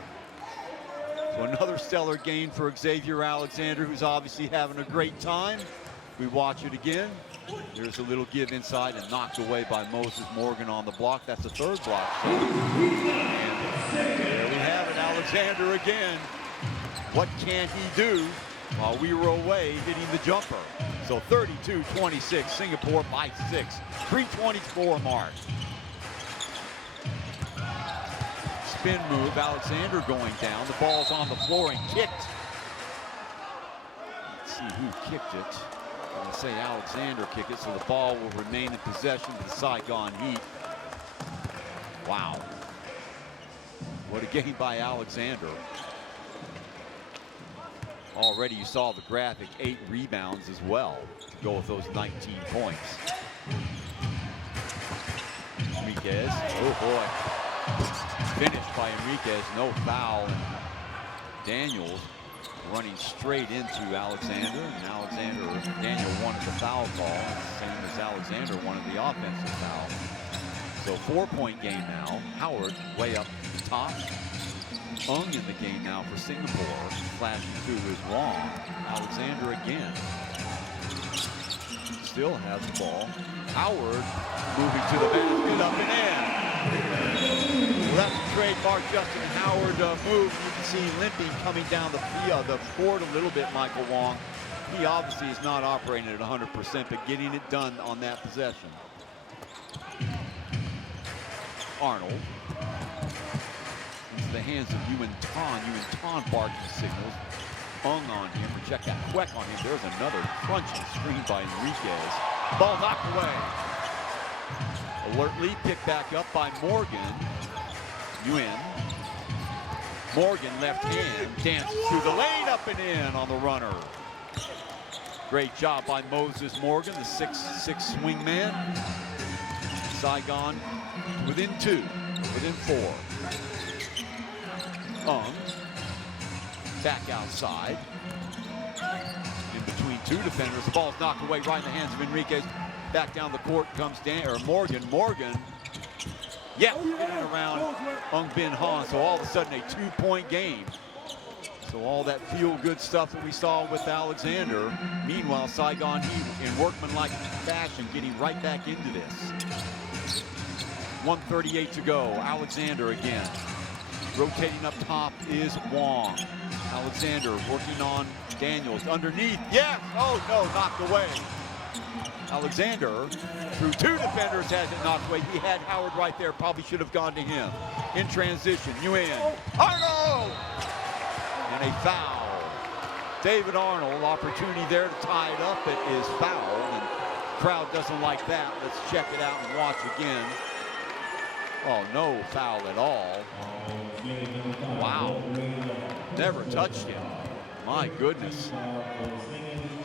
So another stellar game for Xavier Alexander, who's obviously having a great time. We watch it again. There's a little give inside and knocked away by Moses Morgan on the block. That's the third block. And there we have it, Alexander again. What can he do while we were away hitting the jumper? So 32-26, Singapore by 6. 3:24 mark. Spin move, Alexander going down. The ball's on the floor and kicked. Let's see who kicked it. I'm going to say Alexander kicked it, so the ball will remain in possession of the Saigon Heat. Wow. What a game by Alexander. Already you saw the graphic, 8 rebounds as well to go with those 19 points. Enriquez, oh boy. Finished by Enriquez, no foul. And Daniels running straight into Alexander. And Daniel wanted the foul call, same as Alexander wanted the offensive foul. So 4-point game now. Howard way up the top. In the game now for Singapore. Flashing through is Wong. Alexander again. Still has the ball. Howard moving to the basket, up and in. Left trademark Justin Howard move. You can see limping coming down the court a little bit, Michael Wong. He obviously is not operating at 100%, but getting it done on that possession. Arnold. Into the hands of Nguyen Tan. Nguyen Tan barking signals. Ung on him, or check that Queck on him. There's another crunching screen by Enriquez. Ball knocked away. Alert lead picked back up by Morgan. Yuen. Morgan left hand, dances through the lane, up and in on the runner. Great job by Moses Morgan, the 6'6" swing man. Saigon within 2, within 4. Back outside. In between 2 defenders. The ball's knocked away right in the hands of Enriquez. Back down the court comes Morgan. Yeah, in around Ung Bin Han. So all of a sudden a 2-point game. So all that feel-good stuff that we saw with Alexander. Meanwhile, Saigon Heat in workmanlike fashion getting right back into this. 1:38 to go. Alexander again. Rotating up top is Wong. Alexander working on Daniels underneath. Yes! Oh no, knocked away. Alexander, through 2 defenders, has it knocked away. He had Howard right there, probably should have gone to him. In transition, Yuen. Arnold! And a foul. David Arnold, opportunity there to tie it up. It is fouled, and the crowd doesn't like that. Let's check it out and watch again. Oh, no foul at all. Wow. Never touched him. My goodness.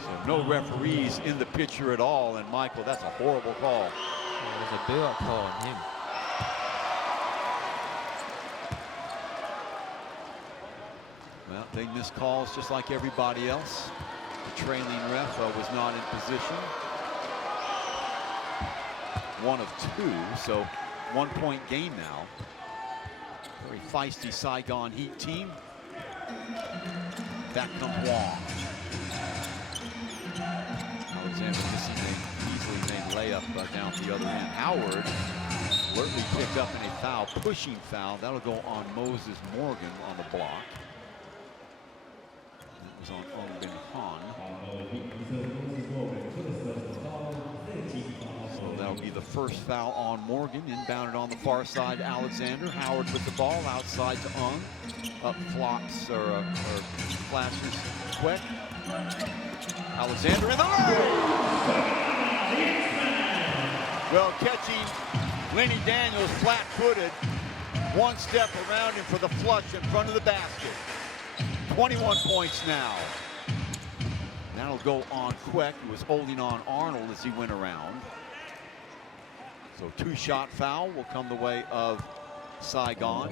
So no referees in the picture at all. And Michael, that's a horrible call. There's a build-up call on him. Well, they missed calls just like everybody else. The trailing ref was not in position. 1 of 2, so 1-point game now. Very feisty Saigon Heat team. Back comes Wong. Alexander missing an easily made layup down the other end. Howard alertly picked up in a foul, pushing foul. That'll go on Moses Morgan on the block. That was on Ung Bin Han. So that'll be the first foul on Morgan. Inbounded on the far side, Alexander. Howard with the ball outside to Ung. Up flops or flashes quick. Alexander in the lane! Well, catching Lenny Daniels flat-footed. 1 step around him for the flush in front of the basket. 21 points now. That'll go on Queck, who was holding on Arnold as he went around. So 2-shot foul will come the way of Saigon.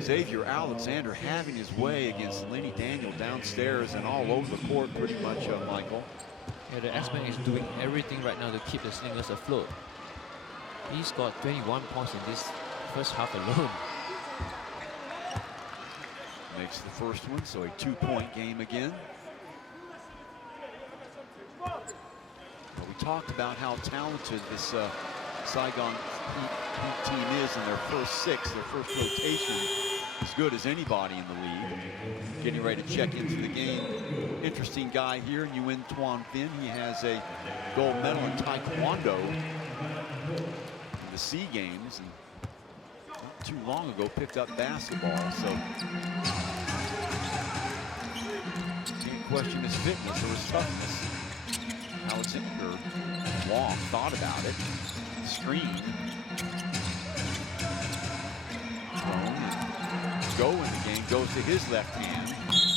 Xavier Alexander having his way against Lenny Daniel downstairs and all over the court pretty much, Michael. Yeah, the X-Man is doing everything right now to keep the Slingers afloat. He's got 21 points in this first half alone. Makes the first one, so a 2-point game again. Well, we talked about how talented this Saigon Heat team is in their first 6, their first rotation, as good as anybody in the league. Getting ready to check into the game. Interesting guy here, Yuen Tuan Vinh. He has a gold medal in Taekwondo in the SEA Games, and not too long ago picked up basketball. So can't question his fitness or his toughness. Alexander Wong thought about it. Screen. Go in the game, goes to his left hand,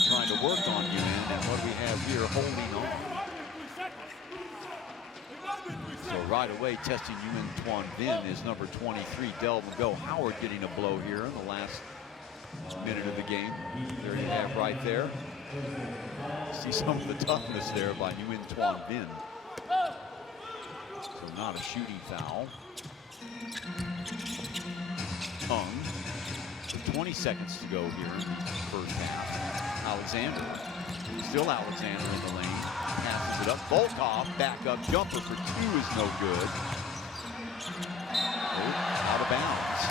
trying to work on Yuen, and what do we have here? Holding on. So right away, testing Yuen Tuan Vinh is number 23, Delvin Go. Howard getting a blow here in the last minute of the game. There you have right there. See some of the toughness there by Yuen Tuan Vinh. So not a shooting foul. 20 seconds to go here in the first half. Alexander, still Alexander in the lane, passes it up. Volkov, back up jumper for 2 is no good. Out of bounds.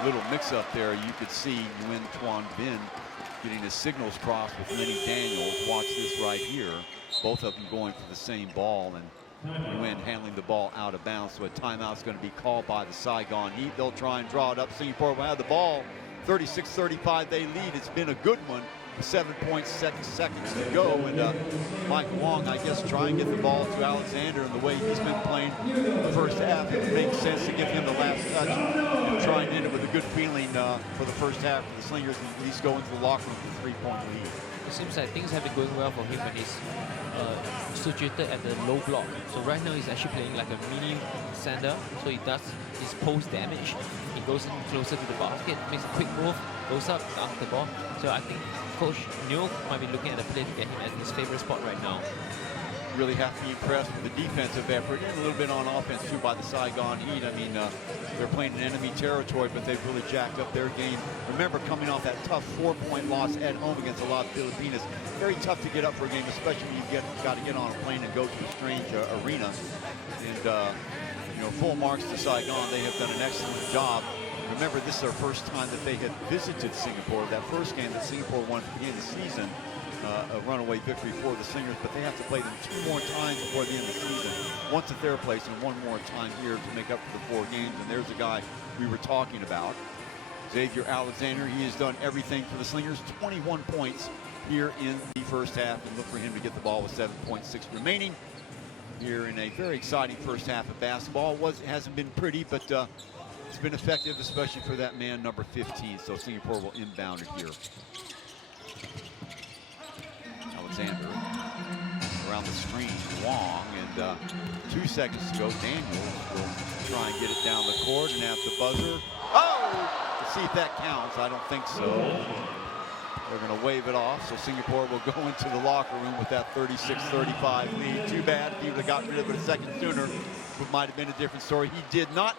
A little mix-up there. You could see Yuen Tuan Vinh getting his signals crossed with Lenny Daniels. Watch this right here. Both of them going for the same ball, and Yuen handling the ball out of bounds. So a timeout's going to be called by the Saigon Heat. They'll try and draw it up. Singapore will have the ball. 36-35 they lead. It's been a good one. 7.6 seconds to go, and Mike Wong, I guess, try and get the ball to Alexander, and the way he's been playing the first half, it makes sense to give him the last touch and try and end it with a good feeling for the first half for the Slingers, and at least go into the locker room with a 3-point lead. It seems like things have been going well for him when he's situated at the low block. So right now he's actually playing like a mini center, so he does his post damage. He goes in closer to the basket, makes a quick move, goes up, dunks the ball. So I think Coach Newell might be looking at the play to get him at his favorite spot right now. Really have to be impressed with the defensive effort and a little bit on offense too by the Saigon Heat. I mean, they're playing in enemy territory, but they've really jacked up their game. Remember, coming off that tough 4-point loss at home against a lot of Filipinas, very tough to get up for a game, especially when you've got to get on a plane and go to a strange arena. And you know, full marks to Saigon. They have done an excellent job. Remember, this is their first time that they had visited Singapore. That first game that Singapore won at the beginning of the season, a runaway victory for the Slingers, but they have to play them 2 more times before the end of the season. Once at their place and 1 more time here to make up for the 4 games. And there's a guy we were talking about, Xavier Alexander. He has done everything for the Slingers. 21 points here in the first half, and look for him to get the ball with 7.6 remaining here in a very exciting first half of basketball. It hasn't been pretty, but it's been effective, especially for that man, number 15. So Singapore will inbound it here. Alexander around the screen, Wong, and 2 seconds to go. Daniels will try and get it down the court, and at the buzzer, oh! Let's see if that counts. I don't think so. They're going to wave it off, so Singapore will go into the locker room with that 36-35 lead. Too bad if he would have gotten rid of it a second sooner, it might have been a different story. He did not.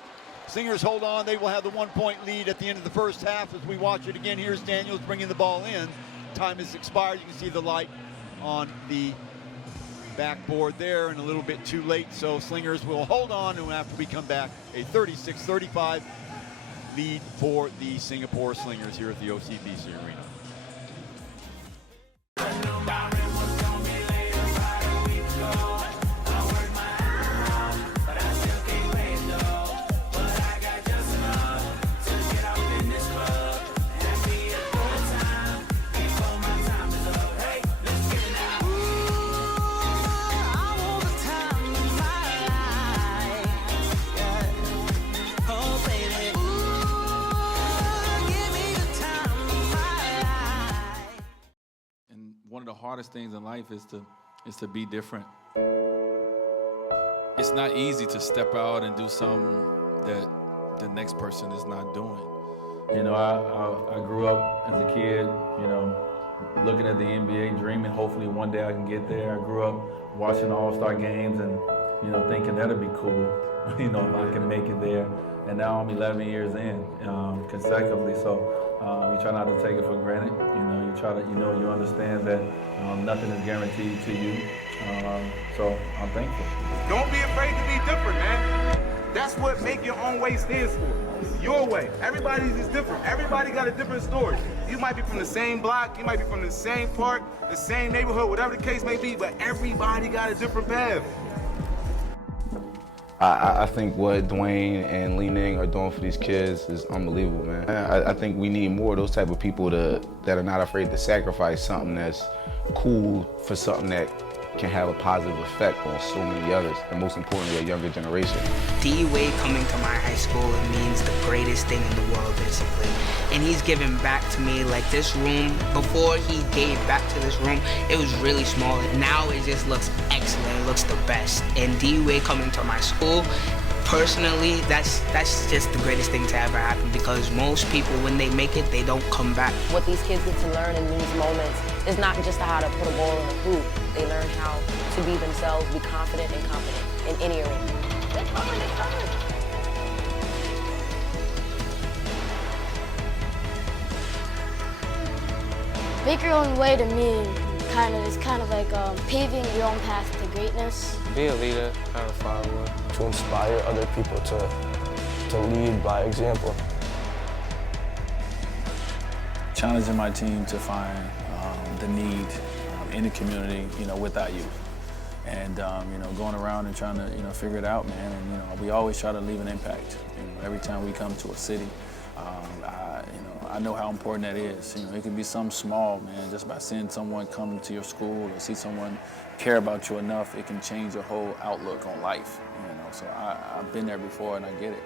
Slingers hold on. They will have the 1-point lead at the end of the first half. As we watch it again, here's Daniels bringing the ball in. Time has expired. You can see the light on the backboard there, and a little bit too late. So Slingers will hold on, and after we come back, a 36-35 lead for the Singapore Slingers here at the OCBC Arena. One of the hardest things in life is to be different. It's not easy to step out and do something that the next person is not doing. You know, I grew up as a kid, you know, looking at the NBA, dreaming hopefully one day I can get there. I grew up watching All-Star games and, you know, thinking that'd be cool, you know, if I can make it there. And now I'm 11 years in consecutively, so you try not to take it for granted. You know, you try to, you understand that nothing is guaranteed to you. So I'm thankful. Don't be afraid to be different, man. That's what Make Your Own Way stands for. Your way. Everybody's is different. Everybody got a different story. You might be from the same block, you might be from the same park, the same neighborhood, whatever the case may be, but everybody got a different path. I think what Dwayne and Li Ning are doing for these kids is unbelievable, man. I think we need more of those type of people that are not afraid to sacrifice something that's cool for something that can have a positive effect on so many others, and most importantly, a younger generation. D-Wade coming to my high school, it means the greatest thing in the world, basically. And he's given back to me, like this room, before he gave back to this room, it was really small. Now it just looks excellent, it looks the best. And D-Wade coming to my school, personally, that's just the greatest thing to ever happen, because most people, when they make it, they don't come back. What these kids get to learn in these moments is not just how to put a ball in a hoop. They learn how to be themselves, be confident and competent in any arena. They're coming, they're coming. Make your own way to me is kind of like paving your own path to greatness. Be a leader, kind of follower. To inspire other people to lead by example. Challenging my team to find the need in the community, with our youth. And, going around and trying to, figure it out, man. And, we always try to leave an impact. Every time we come to a city, I know how important that is. You know, it can be something small, man. Just by seeing someone come to your school or see someone care about you enough, it can change your whole outlook on life. You know, so I've been there before and I get it.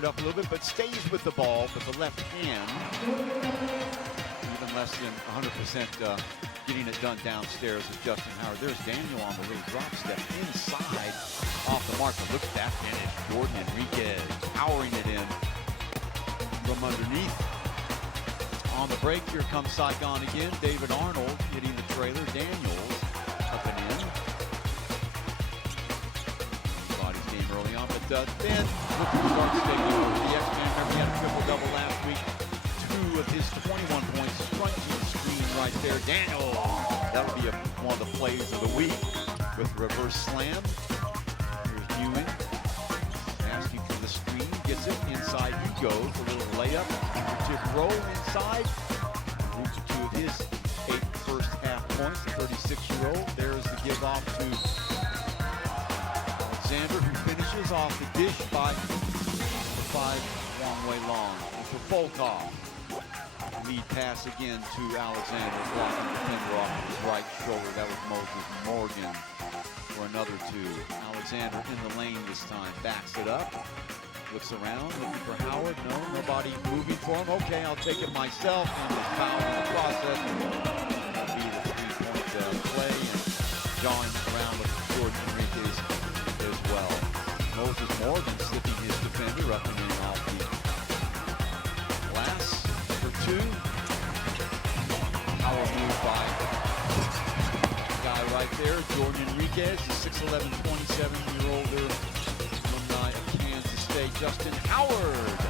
Up a little bit, but stays with the ball with the left hand. Even less than 100% getting it done downstairs with Justin Howard. There's Daniel on the little drop step inside off the mark. But look at that finish. Jordan Enriquez powering it in from underneath. On the break, here comes Saigon again. David Arnold hitting the trailer. Daniels up and in. Body's game early on, but then look at the start stadium. The X-Man, remember, he had a triple-double last week. 2 of his 21 points crunching the screen right there. Daniel, that'll be one of the plays of the week with reverse slam. Here's Ewing, asking for the screen, gets it inside. He goes, a little layup to throw inside. Root to 2 of his 8 first half points. The 36-year-old. There's the give off to Alexander, who finishes off the dish by the 5 long way long. And for Volkov, lead pass again to Alexander, blocking the defender off his right shoulder. That was Moses Morgan for another 2. Alexander in the lane this time, backs it up, looks around, looking for Howard. No, nobody moving for him. Okay, I'll take it myself, and was fouled in the process. That'll be the 3-point play, and jawing around with Jordan Enriquez as well. Moses Morgan slipping his defender up and in off the glass for 2. Power move by the guy right there, Jordan Enriquez, the 6'11", 27-year-old alumni of Kansas State, Justin Howard.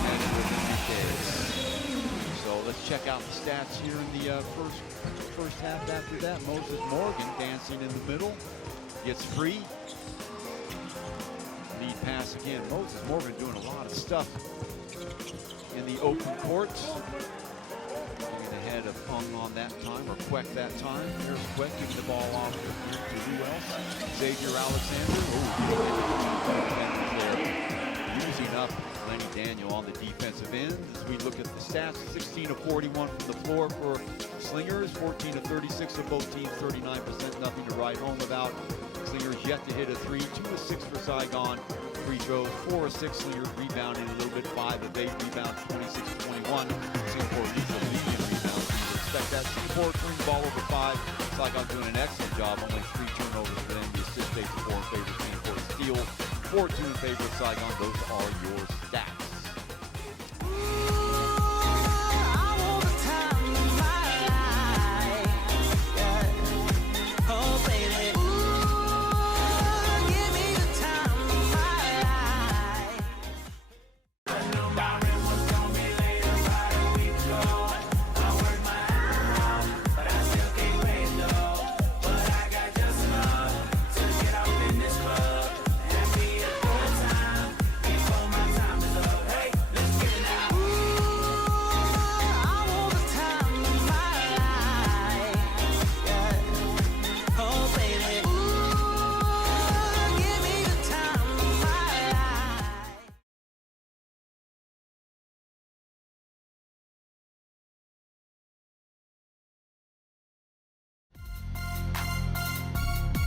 And with Enriquez. So let's check out the stats here in the first half. After that, Moses Morgan dancing in the middle, gets free. Lead pass again. Moses Morgan doing a lot of stuff in the open court. Getting ahead of Ung on that time, or Queck that time. Here's Queck giving the ball off to who else? Xavier Alexander. There. Using up Lenny Daniel on the defensive end. As we look at the stats, 16 of 41 from the floor for Slingers, 14 of 36 of both teams, 39%, nothing to write home about. Slingers yet to hit a 3, 2 of 6 for Saigon. Free throws, 4 of 6. Slingers rebounding a little bit, 5 of 8 rebounds, 26-21. Singapore leads the league in rebounds. You would expect that. Singapore turning the ball over 5. Saigon doing an excellent job. Only 3 turnovers for them. The assist takes 4 in favor of Singapore. Steal, 4-2 in favor of Saigon. Those are your stats.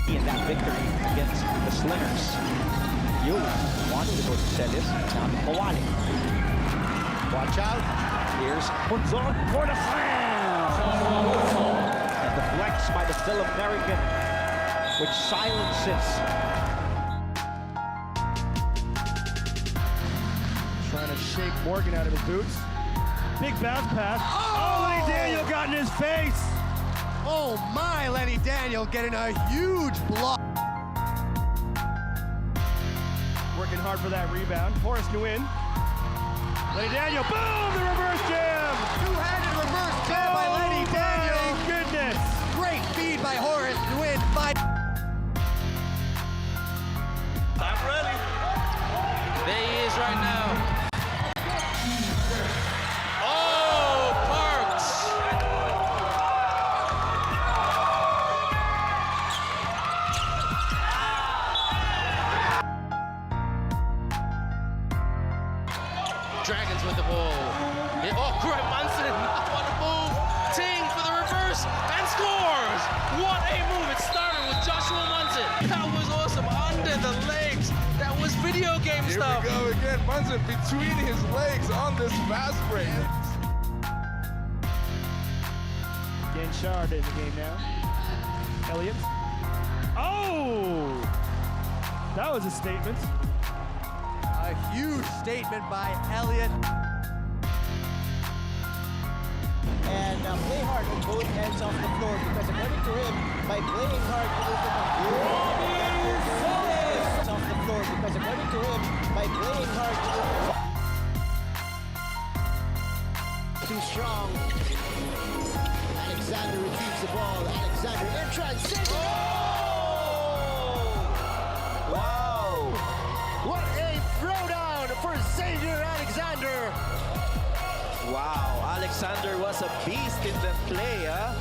In that victory against the Slingers. Yuli wanting to go to Celis. Now Mawani. Watch out. Here's Punzon for the slam. And the flex by the still American, which silences. Trying to shake Morgan out of his boots. Big bounce pass. Oh, Lenny Daniel got in his face. Oh my, Lenny Daniel getting a huge block. Working hard for that rebound. Horace Nguyen. Lenny Daniel, boom, the reverse jam. Two-handed reverse jam by Lenny Daniel. Oh my goodness. Great feed by Horace Nguyen. I'm ready. There he is right now. Dragons with the ball. Oh, Greg Munson on the move. Ting for the reverse and scores. What a move. It started with Joshua Munson. That was awesome. Under the legs. That was video game stuff. Here we go again. Munson between his legs on this fast break. Ganchard in the game now. Elliott. Oh! That was a statement. A huge statement by Elliott. And play hard on both ends of the floor because according to him, by playing hard, you will become off the floor because according to him, by playing hard, you will too strong. Alexander retrieves the ball. Alexander in transition. Oh! Wow! What a throwdown for Xavier Alexander! Wow, Alexander was a beast in the play, huh?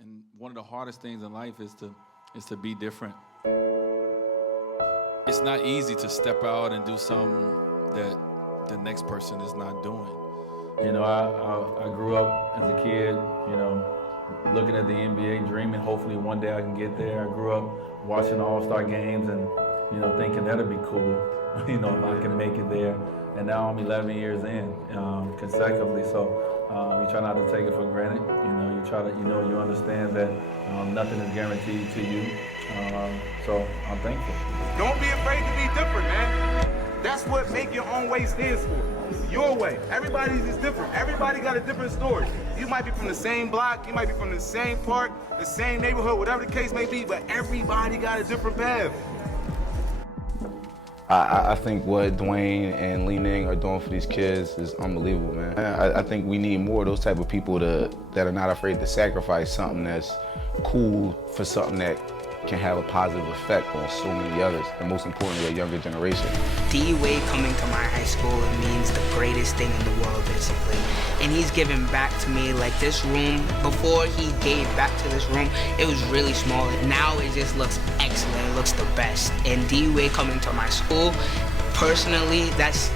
And one of the hardest things in life is to be different. It's not easy to step out and do something that the next person is not doing. You know, I grew up as a kid, you know, looking at the NBA, dreaming hopefully one day I can get there. I grew up watching All-Star games and, you know, thinking that'd be cool, you know, if I can make it there. And now I'm 11 years in consecutively, so you try not to take it for granted. You know, you try to, you understand that nothing is guaranteed to you. So I'm thankful. Don't be afraid to be different, man. That's what make your own way stands for. Your way. Everybody's is different. Everybody got a different story. You might be from the same block, you might be from the same park, the same neighborhood, whatever the case may be, but everybody got a different path. I think what Dwayne and Li Ning are doing for these kids is unbelievable, man. I think we need more of those type of people that are not afraid to sacrifice something that's cool for something that can have a positive effect on so many others, and most importantly, a younger generation. D-Wade coming to my high school, it means the greatest thing in the world, basically. And he's given back to me, like this room, before he gave back to this room, it was really small. Now it just looks excellent, it looks the best. And D-Wade coming to my school, personally, that's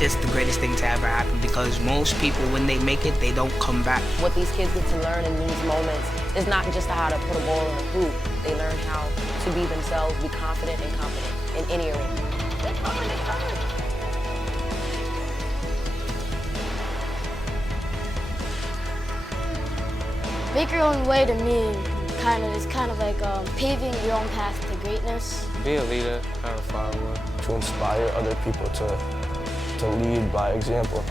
just the greatest thing to ever happen, because most people, when they make it, they don't come back. What these kids get to learn in these moments is not just how to put a ball in a hoop. They learn how to be themselves, be confident and competent in any arena. They're coming, they're coming. Make your own way to me It's kind of like paving your own path to greatness. Be a leader, not a follower. To inspire other people to lead by example.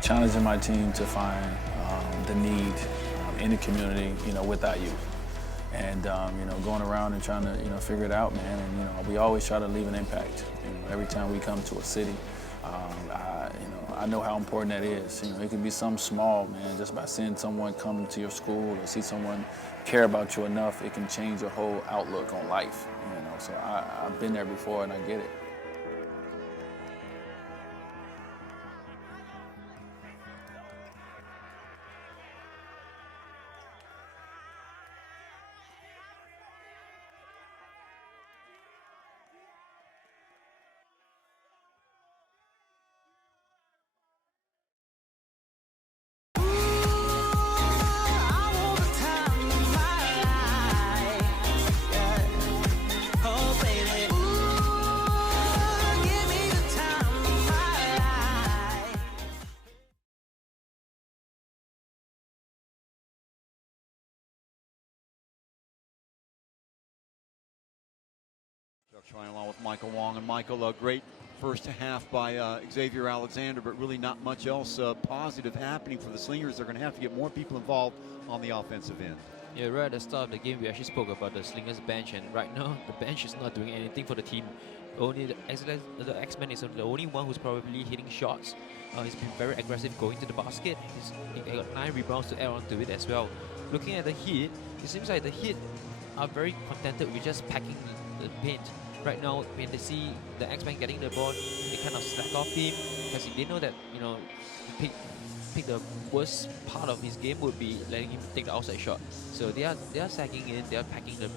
Challenging my team to find the need in the community, with our youth. And, going around and trying to, figure it out, man. And, we always try to leave an impact. Every time we come to a city, I know how important that is. It can be something small, man. Just by seeing someone come to your school or see someone care about you enough, it can change your whole outlook on life. So I've been there before and I get it. Trying along with Michael Wong. And Michael, a great first half by Xavier Alexander, but really not much else positive happening for the Slingers. They're going to have to get more people involved on the offensive end. Yeah, right at the start of the game, we actually spoke about the Slingers bench, and right now, the bench is not doing anything for the team. Only the X-Men is the only one who's probably hitting shots. He's been very aggressive going to the basket. He got 9 rebounds to add on to it as well. Looking at the Heat, it seems like the Heat are very contented with just packing the paint. Right now, when they see the X-Men getting the ball, they kind of slack off him because they know that, pick the worst part of his game would be letting him take the outside shot. So they are sagging in, they are packing the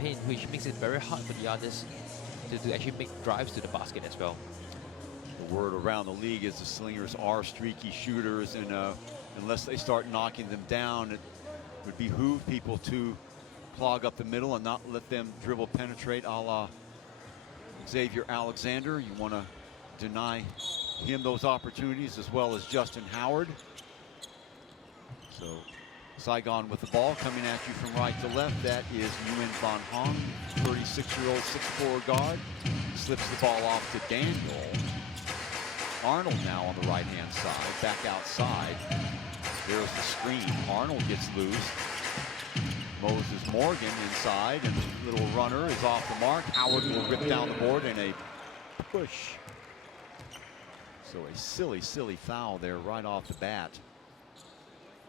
paint, which makes it very hard for the others to actually make drives to the basket as well. The word around the league is the Slingers are streaky shooters, and unless they start knocking them down, it would behoove people to clog up the middle and not let them dribble penetrate a la Xavier Alexander. You want to deny him those opportunities, as well as Justin Howard. So Saigon with the ball coming at you from right to left. That is Nguyen Van Hong, 36-year-old 6'4" guard. Slips the ball off to Daniel. Arnold now on the right-hand side, back outside. There's the screen. Arnold gets loose. Moses Morgan inside, and the little runner is off the mark. Howard will rip down the board in a push. So a silly, silly foul there right off the bat.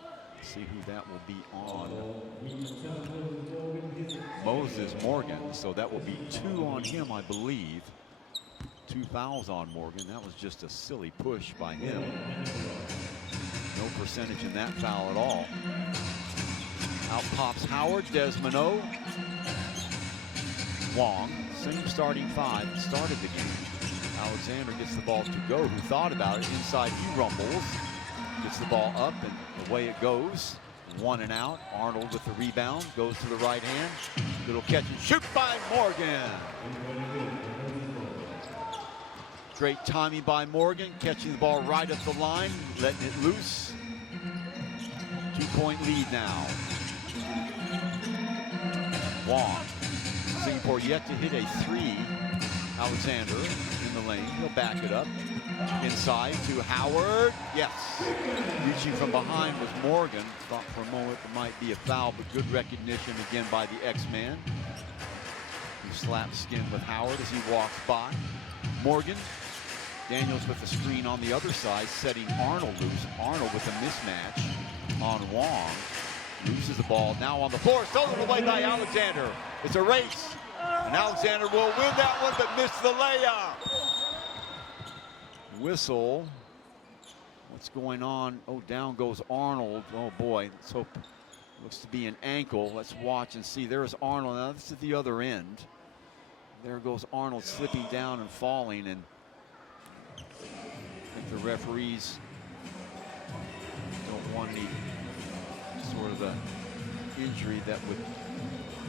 Let's see who that will be on. Moses Morgan, so that will be 2 on him, I believe. 2 fouls on Morgan. That was just a silly push by him. No percentage in that foul at all. Out pops Howard, Desmond. Wong, same starting 5, started the game. Alexander gets the ball to go, who thought about it. Inside he rumbles, gets the ball up, and away it goes. 1 and out. Arnold with the rebound, goes to the right hand. Little catch and shoot by Morgan. Great timing by Morgan, catching the ball right at the line, letting it loose. 2-point lead now. Wong. Singapore yet to hit a 3. Alexander in the lane. He'll back it up. Inside to Howard. Yes. Reaching from behind was Morgan. Thought for a moment it might be a foul, but good recognition again by the X-Man. He slaps skin with Howard as he walks by. Morgan. Daniels with the screen on the other side, setting Arnold loose. Arnold with a mismatch on Wong. Loses the ball now on the floor, stolen away by Alexander. It's a race, and Alexander will win that one, but miss the layup. Whistle. What's going on? Oh, down goes Arnold. Oh boy, let's hope. Looks to be an ankle. Let's watch and see. There's Arnold. Now this is the other end. There goes Arnold slipping down and falling, and I think the referees don't want any sort of a injury that would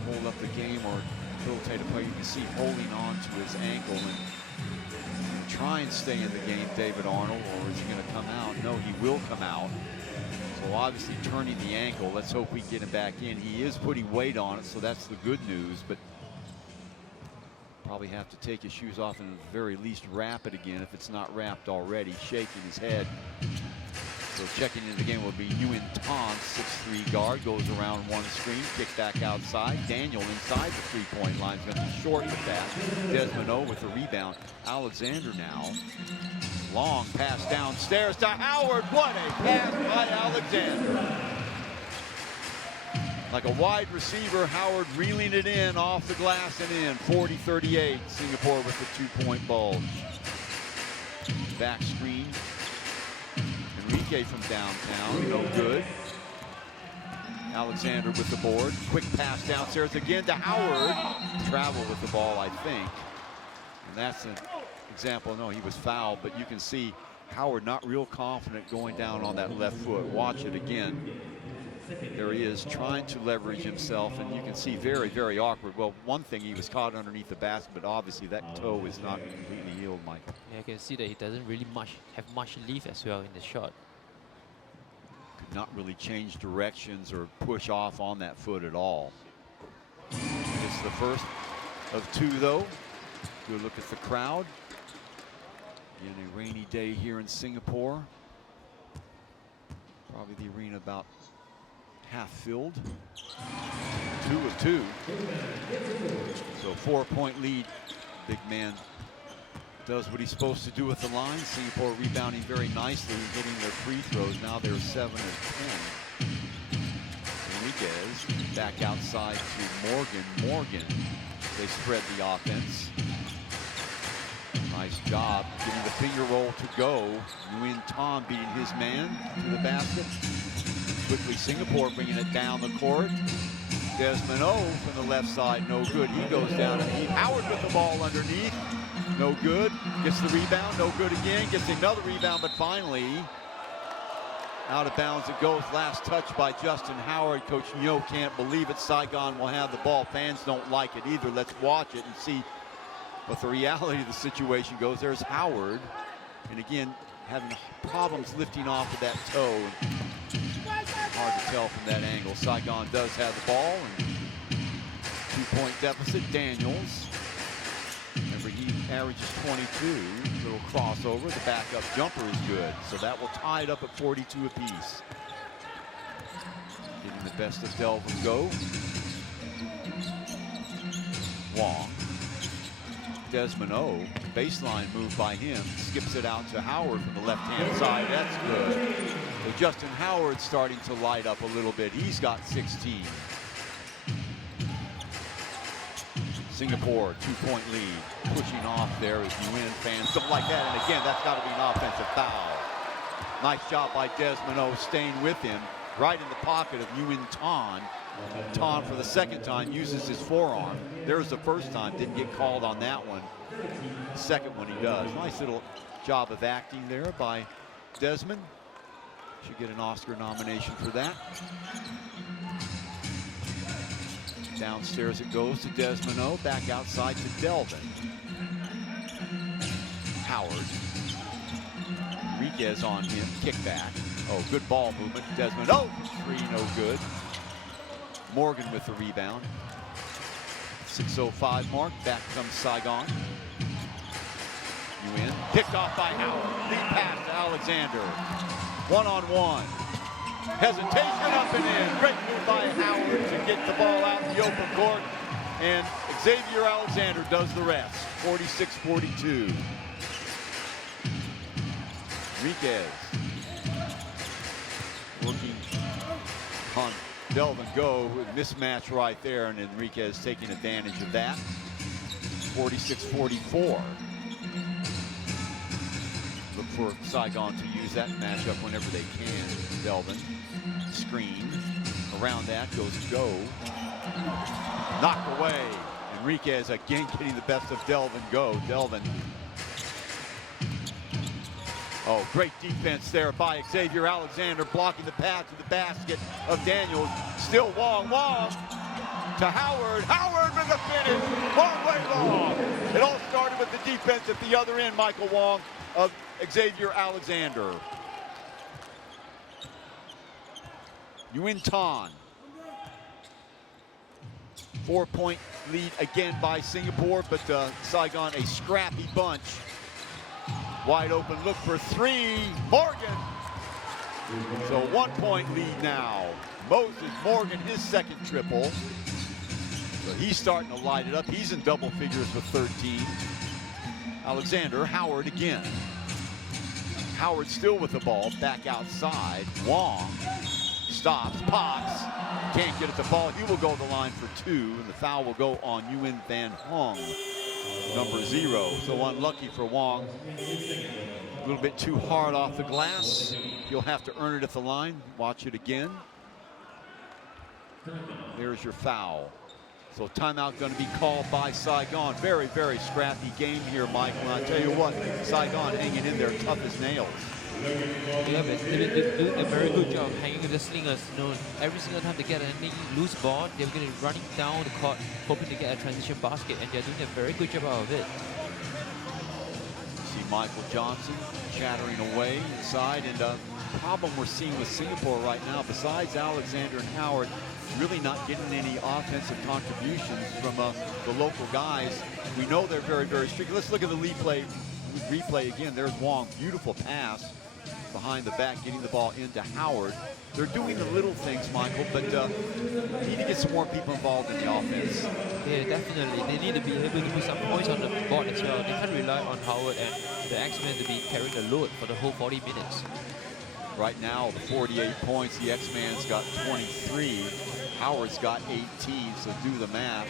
hold up the game or debilitate a player. You can see holding on to his ankle, and try and stay in the game, David Arnold, or is he going to come out? No, he will come out. So obviously turning the ankle. Let's hope we get him back in. He is putting weight on it, so that's the good news, but probably have to take his shoes off and at the very least wrap it again if it's not wrapped already. Shaking his head. So checking into the game will be Nguyen Ton, 6'3" guard, goes around one screen, kick back outside. Daniel inside the three-point line is going to be short with that. Desmond O with the rebound. Alexander now. Long pass downstairs to Howard. What a pass by Alexander. Like a wide receiver, Howard reeling it in off the glass and in. 40-38, Singapore with the two-point bulge. Back screen. Enrique from downtown, no good. Alexander with the board. Quick pass downstairs again to Howard. Travel with the ball, I think. And that's an example. No, he was fouled, but you can see Howard not real confident going down on that left foot. Watch it again. There he is trying to leverage himself, and you can see very, very awkward. Well, one thing, he was caught underneath the basket, but obviously that toe is not completely healed, Mike. Yeah, I can see that he doesn't really have much leaf as well in the shot. Could not really change directions or push off on that foot at all. It's the first of two, though. Good look at the crowd. In a rainy day here in Singapore. Probably the arena about half filled. 2 of 2. So 4-point lead. Big man does what he's supposed to do at the line. Singapore rebounding very nicely, getting their free throws. Now they're 7 of 10. Enriquez back outside to Morgan. They spread the offense. Nice job getting the finger roll to go. Nguyen Ton beating his man to the basket. Quickly Singapore bringing it down the court. Desmond O from the left side, no good. He goes down underneath. Howard with the ball underneath, no good. Gets the rebound, no good again. Gets another rebound, but finally out of bounds it goes. Last touch by Justin Howard. Coach Nyo can't believe it. Saigon will have the ball. Fans don't like it either. Let's watch it and see what the reality of the situation goes. There's Howard, and again having problems lifting off of that toe. Hard to tell from that angle. Saigon does have the ball, and 2-point deficit. Daniels, remember he averages 22. Little crossover. The backup jumper is good, so that will tie it up at 42 apiece. Getting the best of Delvin go. Wong. Desmond O, baseline move by him, skips it out to Howard from the left-hand side. That's good. So Justin Howard starting to light up a little bit. He's got 16. Singapore, 2-point lead. Pushing off there as Nguyen fans don't like that. And again, that's got to be an offensive foul. Nice job by Desmond O staying with him right in the pocket of Nguyen Ton. Ton for the second time uses his forearm. There's the first time, didn't get called on that one. The second one he does. Nice little job of acting there by Desmond. Should get an Oscar nomination for that. Downstairs it goes to Desmond O, back outside to Delvin. Howard. Enriquez on him, kick back. Oh, good ball movement. Desmond O, 3, no good. Morgan with the rebound. 6:05 mark. Back comes Saigon. Nguyen picked off by Howard. Lead pass to Alexander. 1-on-1. Hesitation up and in. Great move by Howard to get the ball out in the open court. And Xavier Alexander does the rest. 46-42. Enriquez working on Delvin go, mismatch right there, and Enriquez taking advantage of that. 46-44. Look for Saigon to use that matchup whenever they can. Delvin, screen. Around that goes Go. Knocked away. Enriquez again getting the best of Delvin Go. Delvin. Oh, great defense there by Xavier Alexander, blocking the pass to the basket of Daniels. Still Wong to Howard. Howard with the finish. Long way long. It all started with the defense at the other end, Michael Wong of Xavier Alexander. Nguyen Tan. 4-point lead again by Singapore, but Saigon a scrappy bunch. Wide open look for three. Morgan. So 1-point lead now. Moses Morgan, his second triple. So he's starting to light it up. He's in double figures with 13. Alexander, Howard again. Howard still with the ball, back outside. Wong stops, pops, can't get at the ball. He will go to the line for 2, and the foul will go on Nguyen Van Hong, number 0. So unlucky for Wong. A little bit too hard off the glass. You'll have to earn it at the line. Watch it again. There's your foul. So timeout going to be called by Saigon. Very, very scrappy game here, Michael. And I tell you what, Saigon hanging in there tough as nails. Yeah, but they're doing a very good job hanging with the Slingers. You know, every single time they get any loose ball, they're going to running down the court, hoping to get a transition basket, and they're doing a very good job out of it. See Michael Johnson chattering away inside, and the problem we're seeing with Singapore right now, besides Alexander and Howard, really not getting any offensive contributions from the local guys. We know they're very, very strict. Let's look at the replay again. There's Wong, beautiful pass behind the back, getting the ball into Howard. They're doing the little things, Michael, but need to get some more people involved in the offense. Yeah, definitely. They need to be able to put some points on the board as well. They can't rely on Howard and the X-Men to be carrying the load for the whole 40 minutes. Right now, the 48 points, the X-Man's got 23. Howard's got 18, so do the math.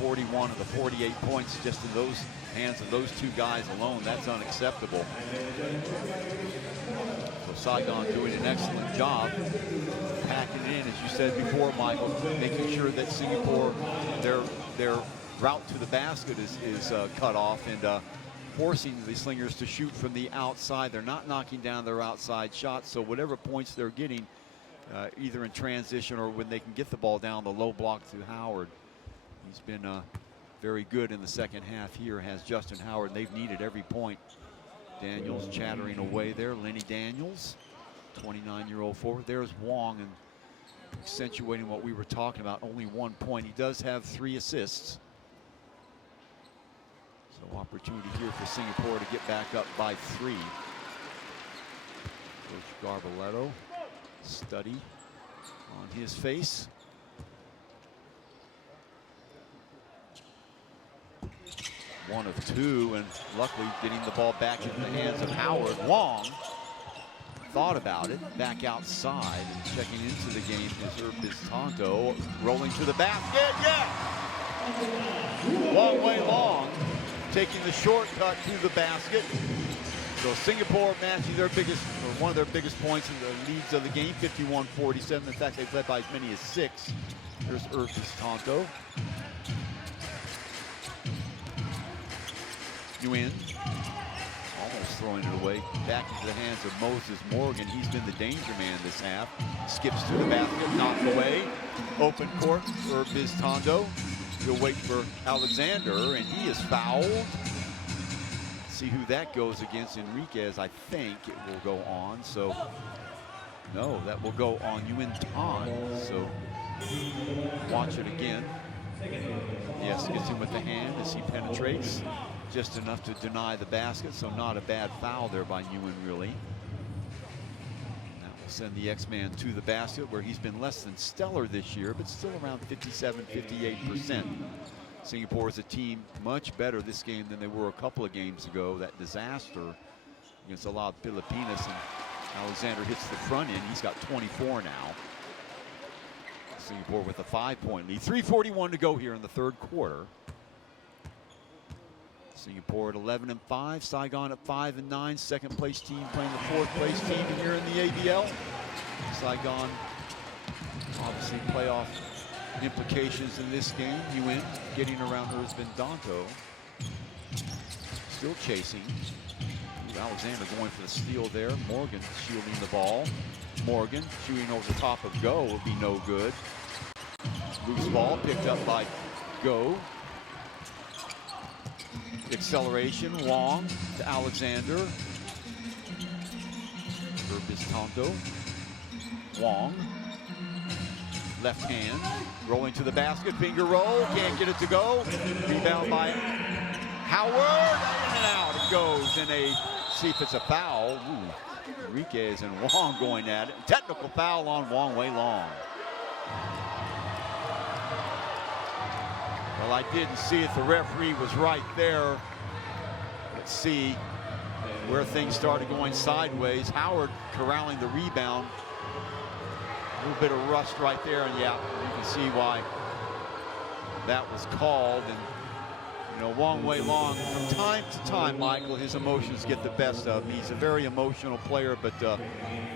41 of the 48 points just in those hands of those two guys alone. That's unacceptable. So Saigon doing an excellent job packing it in, as you said before, Michael, making sure that Singapore, their route to the basket is cut off, and forcing the Slingers to shoot from the outside. They're not knocking down their outside shots, so whatever points they're getting, either in transition or when they can get the ball down the low block to Howard. He's been very good in the second half here, has Justin Howard, and they've needed every point. Daniels chattering away there. Lenny Daniels, 29-year-old forward. There's Wong, and accentuating what we were talking about, only 1 point. He does have 3 assists. So opportunity here for Singapore to get back up by 3. Coach Garbaletto, study on his face. One of 2, and luckily getting the ball back into the hands of Howard. Wong thought about it, back outside, and checking into the game is Urbiz Tonto, rolling to the basket, yeah! Long way long, taking the shortcut to the basket. So Singapore matching their biggest, or one of their biggest points in the leads of the game, 51-47. In fact, they've led by as many as 6. Here's Urbiz Tonto. Nguyen, almost throwing it away, back into the hands of Moses Morgan. He's been the danger man this half. Skips to the basket, knocked away. Open court for Urbiz Tonto. He'll wait for Alexander, and he is fouled. See who that goes against. Enriquez, I think it will go on. So, no, that will go on Nguyen Tan. So, watch it again. Yes, gets him with the hand as he penetrates. Just enough to deny the basket, so not a bad foul there by Nguyen, really. That will send the X-Man to the basket, where he's been less than stellar this year, but still around 57-58%. Singapore is a team much better this game than they were a couple of games ago. That disaster against Alad Pilipinas, and Alexander hits the front end. He's got 24 now. Singapore with a 5-point lead. 3:41 to go here in the third quarter. Singapore at 11-5, Saigon at 5-9. Second place team playing the 4th place team here in the ABL. Saigon, obviously playoff implications in this game. Nguyen getting around Urbiz Tonto. Still chasing. Alexander going for the steal there. Morgan shielding the ball. Morgan shooting over the top of Go will be no good. Loose ball picked up by Go. Acceleration, Wong to Alexander. Bistonto. Wong. Left hand. Rolling to the basket. Finger roll. Can't get it to go. Rebound by Howard. In and out. It goes. And see if it's a foul. Ooh. Enriquez and Wong going at it. Technical foul on Wong Wei Long. Well, I didn't see it. The referee was right there. Let's see where things started going sideways. Howard corralling the rebound. A little bit of rust right there, and yeah, you can see why that was called. And you know, Wong Wei Long, from time to time, Michael, his emotions get the best of him. He's a very emotional player, but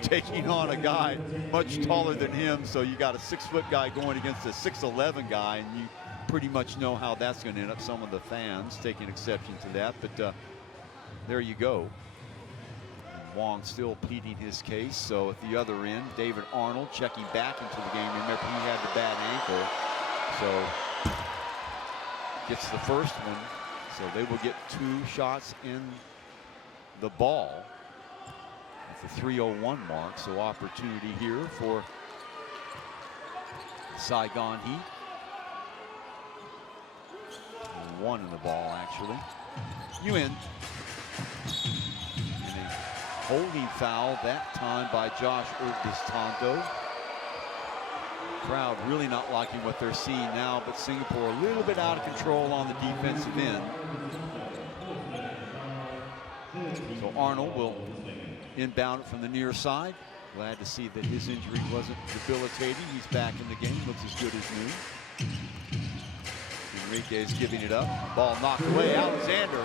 taking on a guy much taller than him, so you got a 6-foot guy going against a 6'11" guy, and you pretty much know how that's going to end up. Some of the fans taking exception to that, but there you go. Wong still pleading his case. So at the other end, David Arnold checking back into the game. Remember, he had the bad ankle, so gets the first one. So they will get 2 shots in the ball at the 3:01 mark. So opportunity here for Saigon Heat. 1 in the ball, actually. Yuen. And a holding foul that time by Josh Bistonto. Crowd really not liking what they're seeing now, but Singapore a little bit out of control on the defensive end. So Arnold will inbound it from the near side. Glad to see that his injury wasn't debilitating. He's back in the game, looks as good as new. Enriquez giving it up. Ball knocked away. Alexander.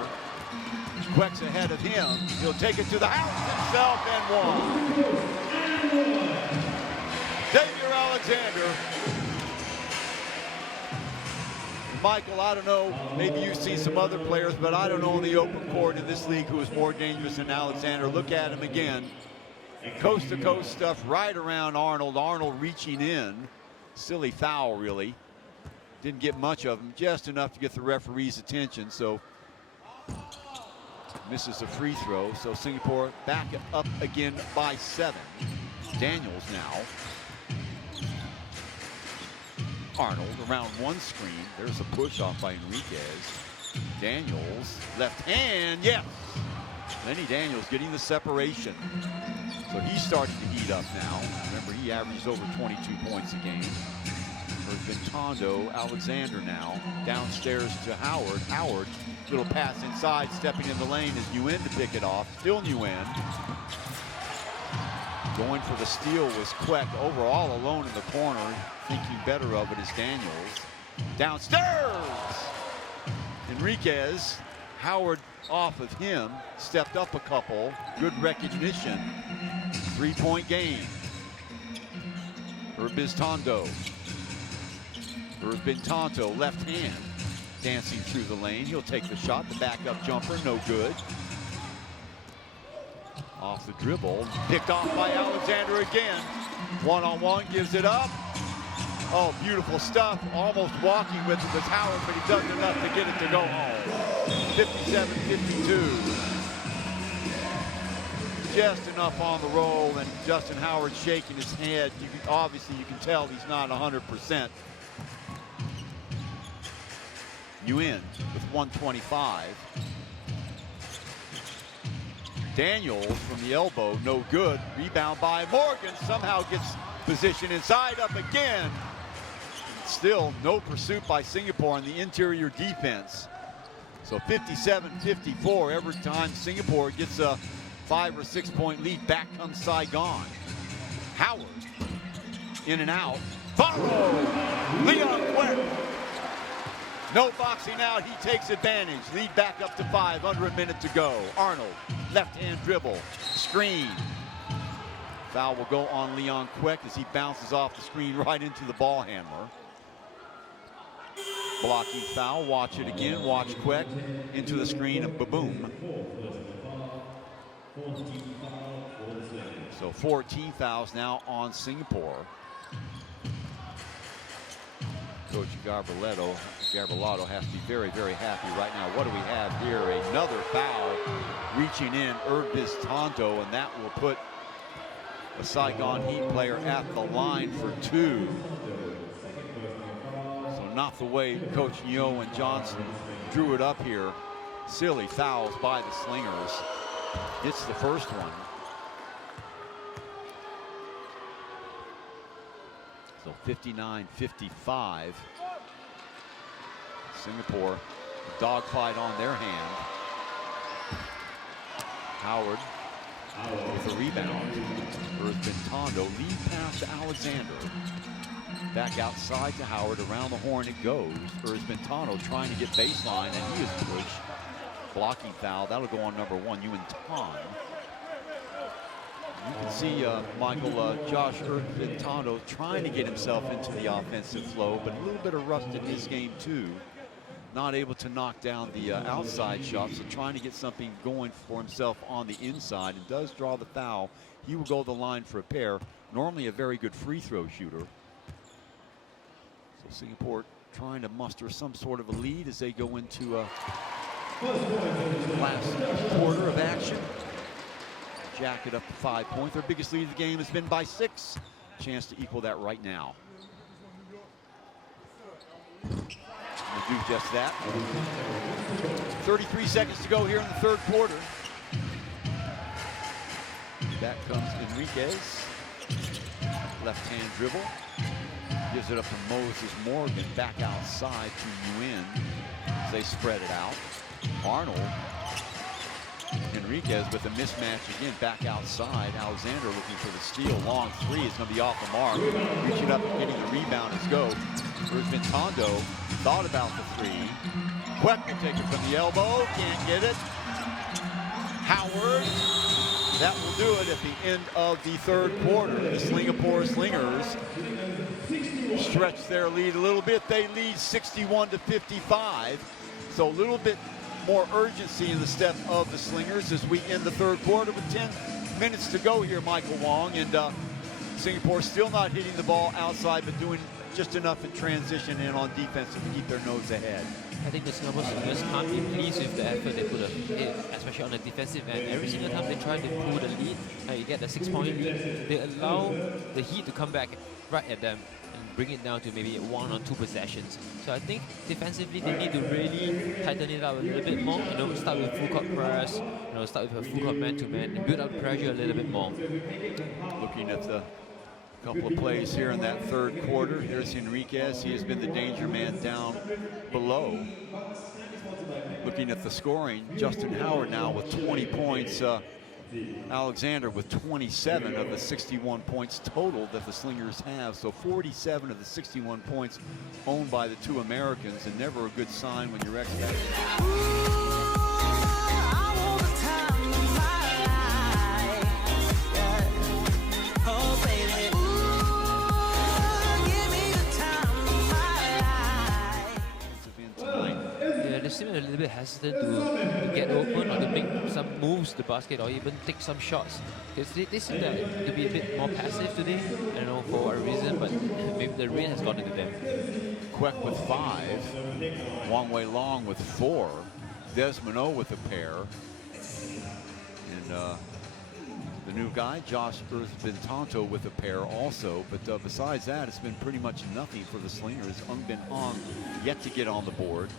Queck's ahead of him. He'll take it to the house himself and one. Xavier Alexander. Michael, I don't know, maybe you see some other players, but I don't know in the open court in this league who is more dangerous than Alexander. Look at him again. Coast to coast stuff right around Arnold. Arnold reaching in. Silly foul, really. Didn't get much of him, just enough to get the referee's attention. So misses a free throw. So Singapore back up again by 7. Daniels now. Arnold around one screen. There's a push off by Enriquez. Daniels, left hand, yes. Lenny Daniels getting the separation. So he's starting to heat up now. Remember, he averages over 22 points a game. There's been Tondo, Alexander now. Downstairs to Howard. Howard, little pass inside, stepping in the lane is Nguyen to pick it off. Still Nguyen. Going for the steal was Queck. Overall alone in the corner. Thinking better of it is Daniels. Downstairs! Enriquez. Howard off of him. Stepped up a couple. Good recognition. 3-point game. Bistonto. Bintonto, left hand, dancing through the lane. He'll take the shot. The backup jumper, no good. Off the dribble, picked off by Alexander again. One-on-one, gives it up. Oh, beautiful stuff. Almost walking with it was Howard, but he does enough to get it to go home. 57-52. Just enough on the roll, and Justin Howard shaking his head. Obviously, you can tell he's not 100%. Nguyen with 125. Daniels from the elbow, no good. Rebound by Morgan, somehow gets position inside, up again. Still no pursuit by Singapore on the interior defense. So 57-54, every time Singapore gets a 5 or 6 point lead, back comes Saigon. Howard, in and out. Follow, Leon Queck. No boxing out, he takes advantage. Lead back up to 5, under a minute to go. Arnold, left-hand dribble, screen. Foul will go on Leon Queck as he bounces off the screen right into the ball handler. Blocking foul, watch it again, watch Queck into the screen and ba-boom. So 14 fouls now on Singapore. Coach Garbolato has to be very, very happy right now. What do we have here? Another foul reaching in, Urbiz Tondo, and that will put a Saigon Heat player at the line for 2. So not the way Coach Nyo and Johnson drew it up here. Silly fouls by the Slingers. It's the first one. So 59-55. Singapore, dogfight on their hand. Howard with a rebound. Earthman Tondo, lead pass to Alexander. Back outside to Howard, around the horn it goes. Earthman Tondo trying to get baseline, and he is pushed. Blocking foul, that'll go on number 1, Yuan Tan. You can see Michael, Josh Tondo trying to get himself into the offensive flow, but a little bit of rust in his game too. Not able to knock down the outside shot, so trying to get something going for himself on the inside, and does draw the foul. He will go to the line for a pair. Normally a very good free throw shooter. So Singapore trying to muster some sort of a lead as they go into last quarter of action. Jacket up to 5 points. Their biggest lead of the game has been by 6. Chance to equal that right now. We'll do just that. 33 seconds to go here in the third quarter. Back comes Enriquez. Left-hand dribble. Gives it up to Moses Morgan. Back outside to Yuan as they spread it out. Arnold. Enriquez with a mismatch again, back outside. Alexander looking for the steal. Long 3 is going to be off the mark. Reaching up and getting the rebound as go. Earthman Tondo thought about the 3. Queck will take it from the elbow. Can't get it. Howard. That will do it at the end of the third quarter. The Singapore Slingers stretch their lead a little bit. They lead 61-55. So a little bit more urgency in the step of the Slingers as we end the third quarter with 10 minutes to go here, Michael Wong. And Singapore still not hitting the ball outside, but doing just enough in transition and on defense to keep their nose ahead. I think the Singapore Slingers can't be pleased with the effort they put in, especially on the defensive end. Every single time they try to pull the lead, you get the 6-point lead, they allow the Heat to come back right at them and bring it down to maybe 1 or 2 possessions. So I think defensively they need to really tighten it up a little bit more. Start with full court press, start with a full court man-to-man, and build up pressure a little bit more. Looking at the couple of plays here in that third quarter. Here's Enriquez. He has been the danger man down below. Looking at the scoring, Justin Howard now with 20 points. Alexander with 27 of the 61 points total that the Slingers have. So 47 of the 61 points owned by the 2 Americans, and never a good sign when you're expecting. They seem a little bit hesitant to get open or to make some moves to the basket or even take some shots. Because they seem to be a bit more passive today. I don't know for what reason, but maybe the rain has gotten to them. Queck with 5, Wang Wei Long with 4, Desmond O with a pair, and the new guy, Josh Tonto with a pair also. But besides that, it's been pretty much nothing for the Slingers. Bin Hong yet to get on the board.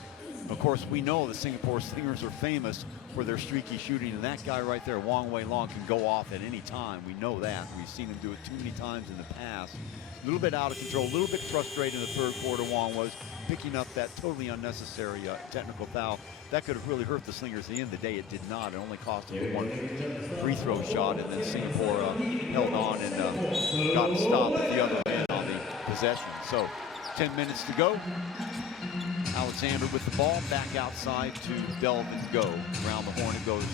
Of course, we know the Singapore Slingers are famous for their streaky shooting, and that guy right there, Wang Wei Long, can go off at any time. We know that. We've seen him do it too many times in the past. A little bit out of control, a little bit frustrated in the third quarter. Wang was picking up that totally unnecessary technical foul. That could have really hurt the Slingers. At the end of the day, it did not. It only cost them 1 free throw shot, and then Singapore held on and got a stop at the other end on the possession. So 10 minutes to go. Alexander with the ball, back outside to delve and go. Around the horn it goes.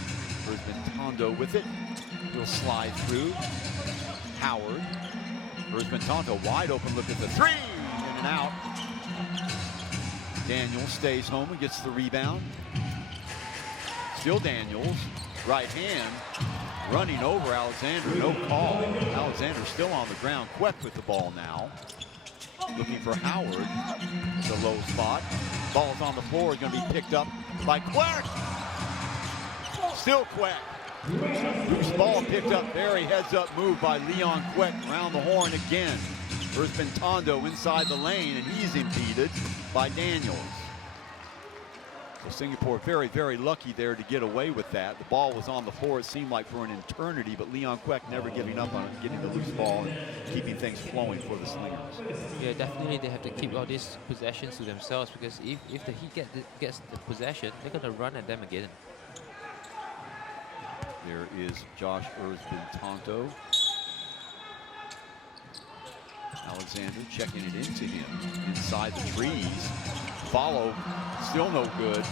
Earthman Tondo with it. He'll slide through. Howard. Earthman Tondo wide open. Look at the 3. In and out. Daniels stays home and gets the rebound. Still Daniels. Right hand. Running over Alexander. No call. Alexander still on the ground. Queck with the ball now. Looking for Howard. It's a low spot. Ball's on the floor. Is going to be picked up by Quack. Still Quack. Loose ball picked up. Very heads-up move by Leon Quack. Around the horn again. There's been Tondo inside the lane, and he's impeded by Daniels. So Singapore very, very lucky there to get away with that. The ball was on the floor, it seemed like, for an eternity, but Leon Quack never giving up on it, getting the loose ball and keeping things flowing for the Slingers. Yeah, definitely they have to keep all these possessions to themselves, because if the Heat gets the possession, they're going to run at them again. There is Josh Erzbin-Tonto. Alexander checking it into him inside the trees. Follow, still no good.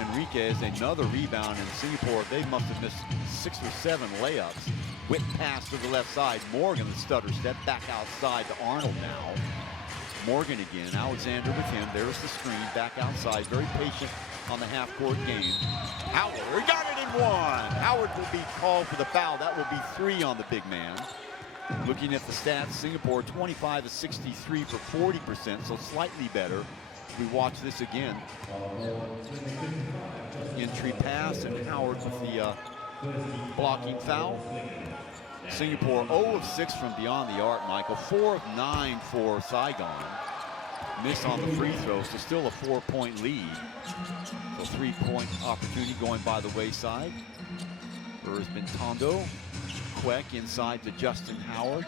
Enriquez, another rebound in Singapore. They must have missed 6 or 7 layups. Whip pass to the left side. Morgan, the stutter step back outside to Arnold now. Morgan again, Alexander with him. There's the screen, back outside. Very patient on the half-court game. Howard got it in 1. Howard will be called for the foul. That will be 3 on the big man. Looking at the stats, Singapore 25 of 63 for 40%, so slightly better. We watch this again. Entry pass, and Howard with the blocking foul. Singapore 0 of 6 from beyond the arc, Michael. 4 of 9 for Saigon. Miss on the free throw, so still a 4-point lead. So 3-point opportunity going by the wayside. Erzbin-Tonto. Quack inside to Justin Howard.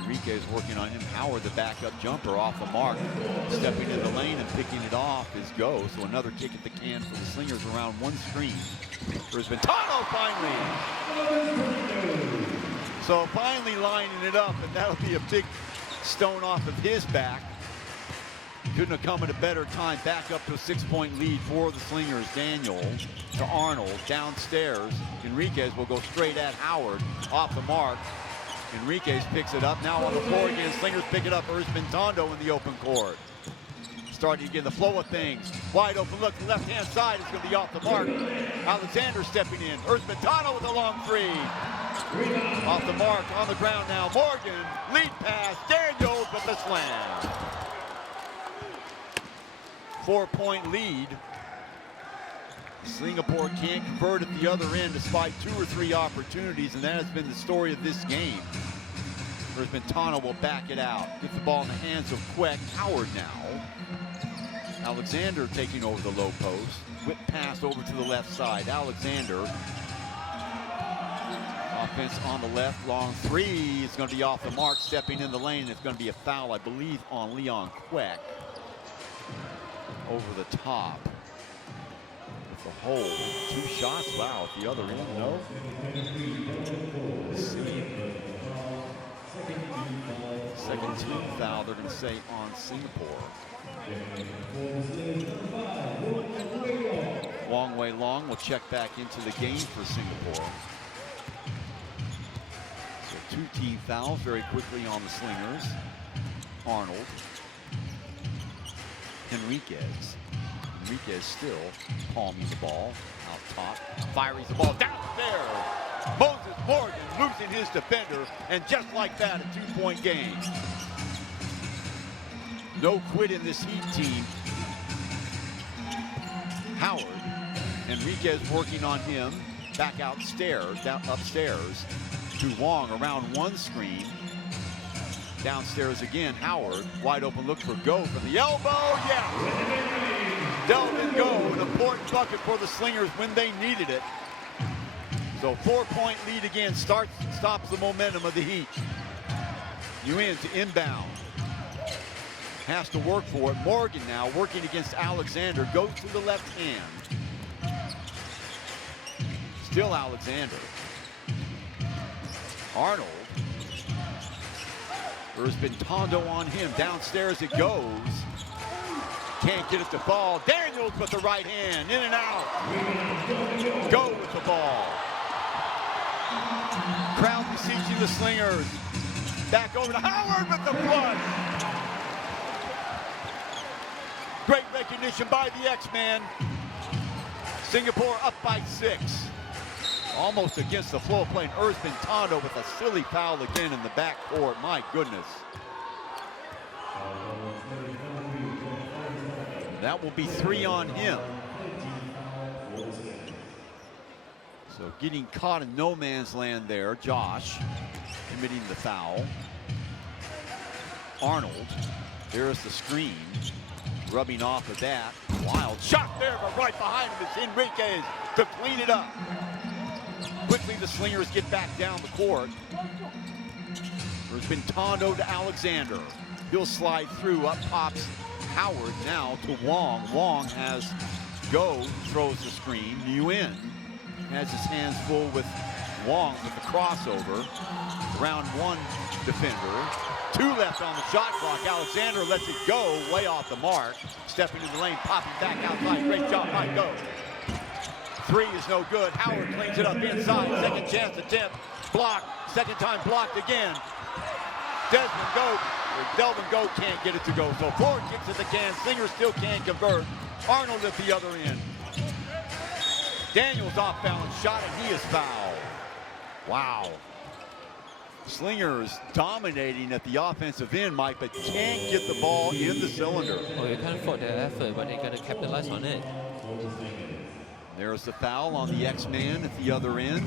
Enriquez working on him. Howard, the backup jumper, off the mark. Stepping in the lane and picking it off is go. So another kick at the can for the Slingers around one screen. Erzbin-Tonto finally. So finally lining it up, and that'll be a big stone off of his back. Couldn't have come at a better time. Back up to a 6-point lead for the Slingers. Daniel to Arnold downstairs. Enriquez will go straight at Howard off the mark. Enriquez picks it up. Now on the floor again. Slingers pick it up. Erzbin-Tonto in the open court. Starting to get the flow of things. Wide open look. The left-hand side is going to be off the mark. Alexander stepping in. Erzbin-Tonto with a long three. Off the mark. On the ground now. Morgan. Lead pass. Daniels with the slam. 4-point lead. Singapore can't convert at the other end despite 2 or 3 opportunities, and that has been the story of this game. Erzbin-Tonto will back it out. Get the ball in the hands of Quack. Howard now. Alexander taking over the low post. Whip pass over to the left side. Alexander. Offense on the left. Long three. It's going to be off the mark. Stepping in the lane. It's going to be a foul, I believe, on Leon Quack. Over the top. With the hole. 2 shots. Wow. At the other end. No. Let's see. Second team foul, they're going to say, on Singapore. Long way long will check back into the game for Singapore. So 2 team fouls very quickly on the Slingers. Arnold. Enriquez still palming the ball out top. Fires the ball downstairs. Moses Morgan losing his defender, and just like that, a 2-point game. No quit in this Heat team. Howard. Enriquez working on him. Back upstairs to Wong around one screen. Downstairs again, Howard. Wide open look for Go from the elbow. Yeah! Delvin Go, an important bucket for the Slingers when they needed it. So 4-point lead again stops the momentum of the Heat. Yuan to inbound. Has to work for it. Morgan now working against Alexander. Goes to the left hand. Still Alexander. Arnold. Erzbin-Tonto on him. Downstairs it goes. Can't get it to fall. Daniels with the right hand. In and out. Go with the ball. Crowd beseeching the Slingers. Back over to Howard with the flush. Great recognition by the X-Man. Singapore up by 6. almost against the flow of play. Earthman Tondo with a silly foul again in the backcourt. My goodness. That will be 3 on him. So getting caught in no man's land there. Josh committing the foul. Arnold, there's the screen. Rubbing off of that. Wild shot there, but right behind him is Enriquez to clean it up. Quickly the Slingers get back down the court. There's been Tondo to Alexander. He'll slide through. Up pops Howard now to Wong. Wong has go, throws the screen. Nguyen has his hands full with Wong with the crossover. Round 1 defender. 2 left on the shot clock. Alexander lets it go way off the mark. Stepping in the lane, popping back outside. Great job by Go. 3 is no good. Howard cleans it up inside. Second chance attempt. Blocked. Second time blocked again. Delvin Go can't get it to go. So Ford kicks at the can. Slingers still can't convert. Arnold at the other end. Daniels off balance shot and he is fouled. Wow. Slingers dominating at the offensive end, Mike, but can't get the ball in the cylinder. Oh, you can't afford their effort, but they got to capitalize on it. There's the foul on the X-Man at the other end.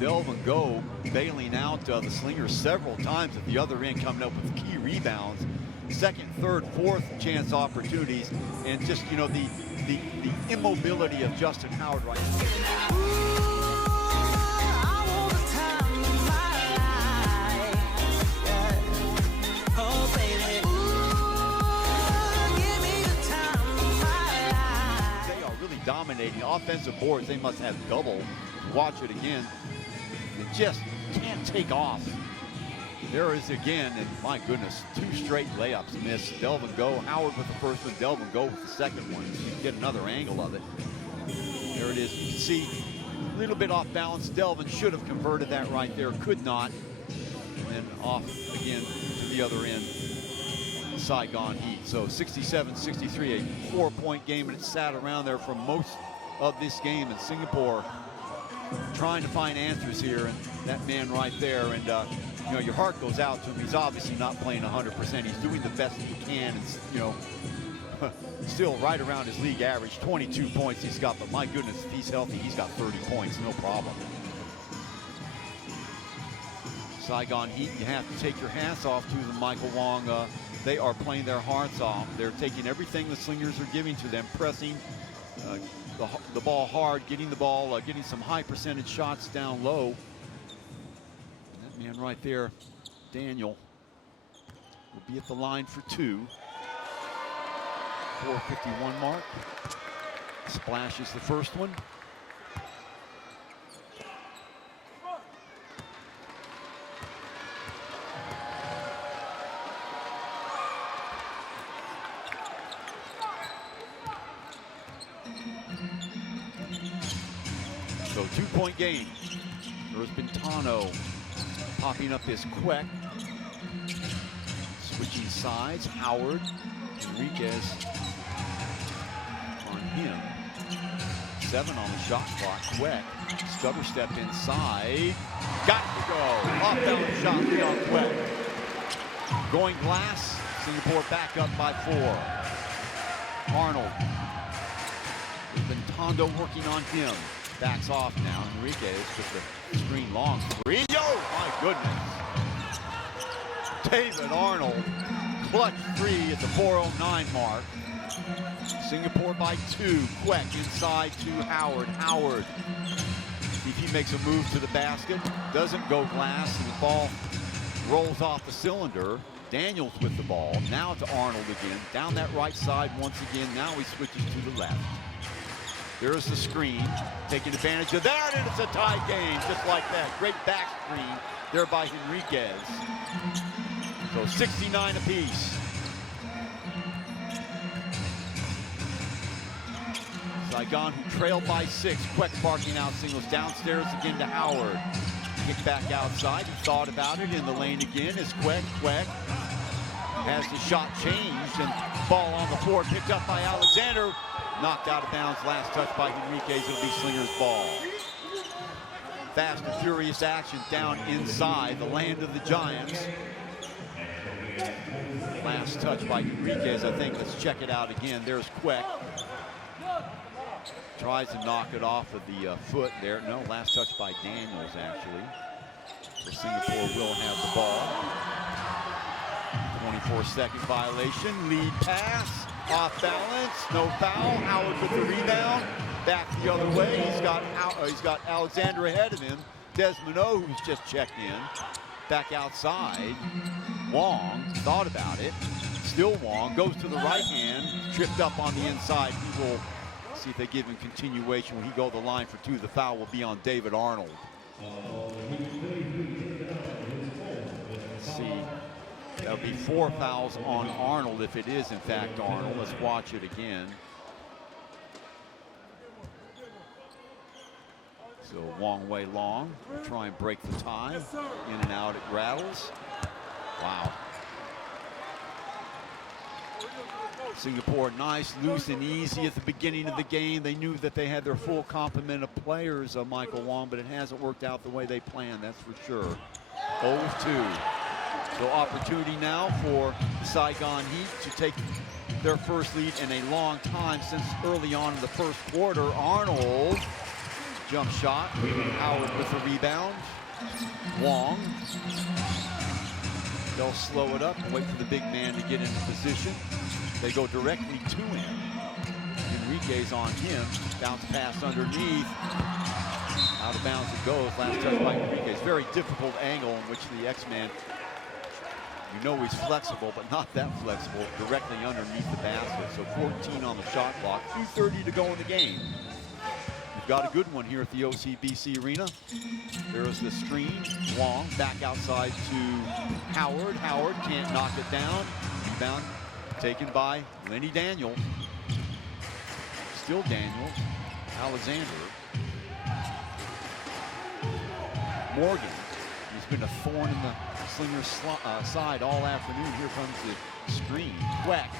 Delvin Go bailing out the Slingers several times at the other end, coming up with key rebounds. Second, third, fourth chance opportunities, and just, you know, the immobility of Justin Howard right now. Dominating offensive boards. They must have double. Watch it again. It just can't take off. There is again, and my goodness, 2 straight layups missed. Delvin Go, Howard with the first one, Delvin Go with the second one. You can get another angle of it. There it is. You can see a little bit off balance. Delvin should have converted that right there, could not. And then off again to the other end. Saigon Heat. So 67-63, a 4-point game, and it sat around there for most of this game. And Singapore trying to find answers here, and that man right there, and you know, your heart goes out to him. He's obviously not playing 100%. He's doing the best he can. It's, you know, still right around his league average. 22 points he's got, but my goodness, if he's healthy, he's got 30 points, no problem. Saigon Heat, you have to take your hats off to them, Michael Wong. They are playing their hearts off. They're taking everything the Slingers are giving to them, pressing the ball hard, getting the ball, getting some high percentage shots down low. And that man right there, Daniel, will be at the line for 2. 4:51 mark. Splashes the first one. So 2-point game. There's been Tano popping up this Queck. Switching sides. Howard. Enriquez on him. 7 on the shot clock. Queck. Stutter step inside. Got it to go. Off balance shot. Leon Queck. Going glass. Singapore back up by 4. Arnold. There's been Tondo working on him. Backs off now. Enriquez with the screen long. 3. Oh, my goodness. David Arnold. Clutch 3 at the 4:09 mark. Singapore by 2. Queck inside to Howard. Howard. See if he makes a move to the basket. Doesn't go glass, and the ball rolls off the cylinder. Daniels with the ball. Now to Arnold again. Down that right side once again. Now he switches to the left. There's the screen, taking advantage of that, and it's a tie game, just like that. Great back screen there by Enriquez. So 69 apiece. Saigon, who trailed by 6. Queck barking out singles downstairs again to Howard. Kick back outside. He thought about it in the lane again. Is Queck. Queck has the shot changed, and ball on the floor picked up by Alexander. Knocked out of bounds, last touch by Henriquez. It'll be Slingers' ball. Fast and furious action down inside the land of the Giants. Last touch by Henriquez, I think. Let's check it out again. There's Queck. Tries to knock it off of the foot there. No, last touch by Daniels, actually. So Singapore will have the ball. 24-second violation. Lead pass. Off balance. No foul. Howard with the rebound. Back the other way. He's got Alexander ahead of him. Desmond O, who's just checked in. Back outside. Wong thought about it. Still Wong. Goes to the right hand. Tripped up on the inside. He will see if they give him continuation when he go the line for two. The foul will be on David Arnold. Let's see. That would be 4 fouls on Arnold if it is in fact Arnold. Let's watch it again. So Wong Wei Long will try and break the tie. In and out it rattles. Wow. Singapore nice, loose and easy at the beginning of the game. They knew that they had their full complement of players, Michael Wong, but it hasn't worked out the way they planned, that's for sure. 0-2. So opportunity now for Saigon Heat to take their first lead in a long time since early on in the first quarter. Arnold, jump shot. Howard with the rebound. Wong. They'll slow it up and wait for the big man to get into position. They go directly to him. Henriquez on him. Bounce pass underneath. Out of bounds it goes. Last touch by Henriquez. Very difficult angle in which the X-Man, you know he's flexible, but not that flexible, directly underneath the basket. So 14 on the shot clock, 2:30 to go in the game. We've got a good one here at the OCBC Arena. There's the screen. Wong back outside to Howard. Howard can't knock it down. Rebound taken by Lenny Daniels. Still Daniels. Alexander. Morgan. He's been a thorn in the Slingers side all afternoon. Here comes the screen. Queck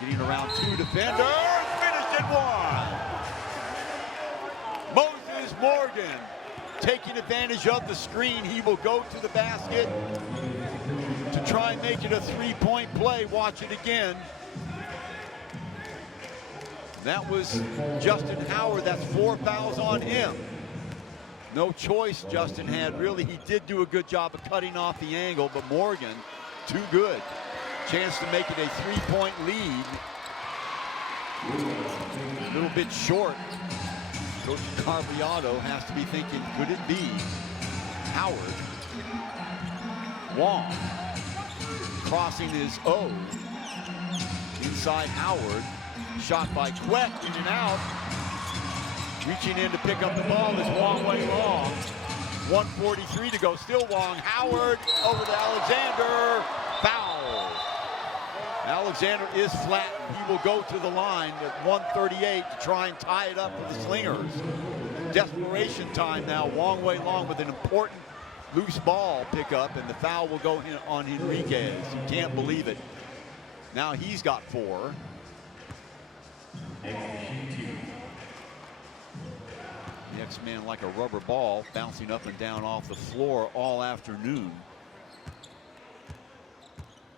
getting around two defenders. Finished at one. Moses Morgan taking advantage of the screen. He will go to the basket to try and make it a three-point play. Watch it again. That was Justin Howard. That's 4 fouls on him. No choice Justin had, really. He did do a good job of cutting off the angle, but Morgan, too good. Chance to make it a three-point lead. A little bit short. Coach Carbiato has to be thinking, could it be Howard? Wong crossing his O. Inside Howard. Shot by Queck, in and out. Reaching in to pick up the ball is Wong Wei Long. 1:43 to go. Still Wong. Howard over to Alexander. Foul. Alexander is flat. He will go to the line at 1:38 to try and tie it up for the Slingers. Desperation time now. Wong Wei Long with an important loose ball pickup, and the foul will go on Henriquez. You can't believe it. Now he's got 4. The X-Man like a rubber ball, bouncing up and down off the floor all afternoon.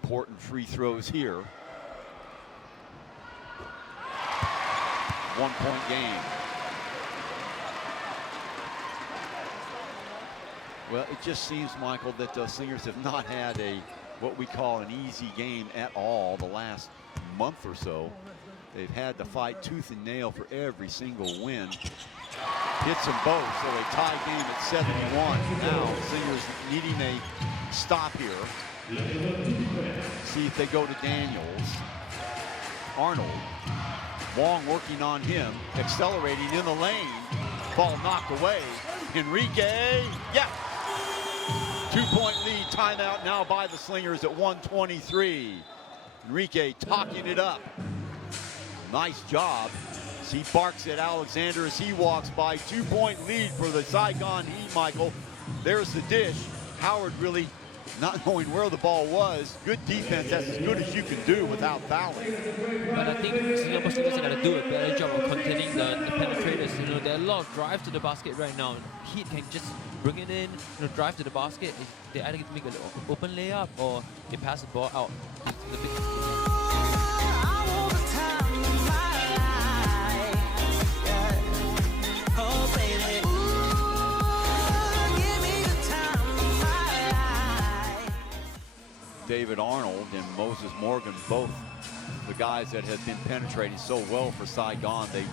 Important free throws here. 1-point game. Well, it just seems, Michael, that the Slingers have not had what we call an easy game at all the last month or so. They've had to fight tooth and nail for every single win. Hits them both, so a tie game at 71. Now, Slingers needing a stop here. See if they go to Daniels. Arnold. Wong working on him, accelerating in the lane. Ball knocked away. Henrique, yeah. 2-point lead, timeout now by the Slingers at 1:23. Henrique talking it up. Nice job. He barks at Alexander as he walks by. 2-point lead for the Saigon Heat, Michael. There's the dish. Howard really not knowing where the ball was. Good defense, that's as good as you can do without fouling. But I think Singapore Slingers are going to do a better job of containing the penetrators. You know, there are a lot of drives to the basket right now. Heat can just bring it in, you know, drive to the basket. They either make an open layup or they pass the ball out. David Arnold and Moses Morgan, both the guys that have been penetrating so well for Saigon. They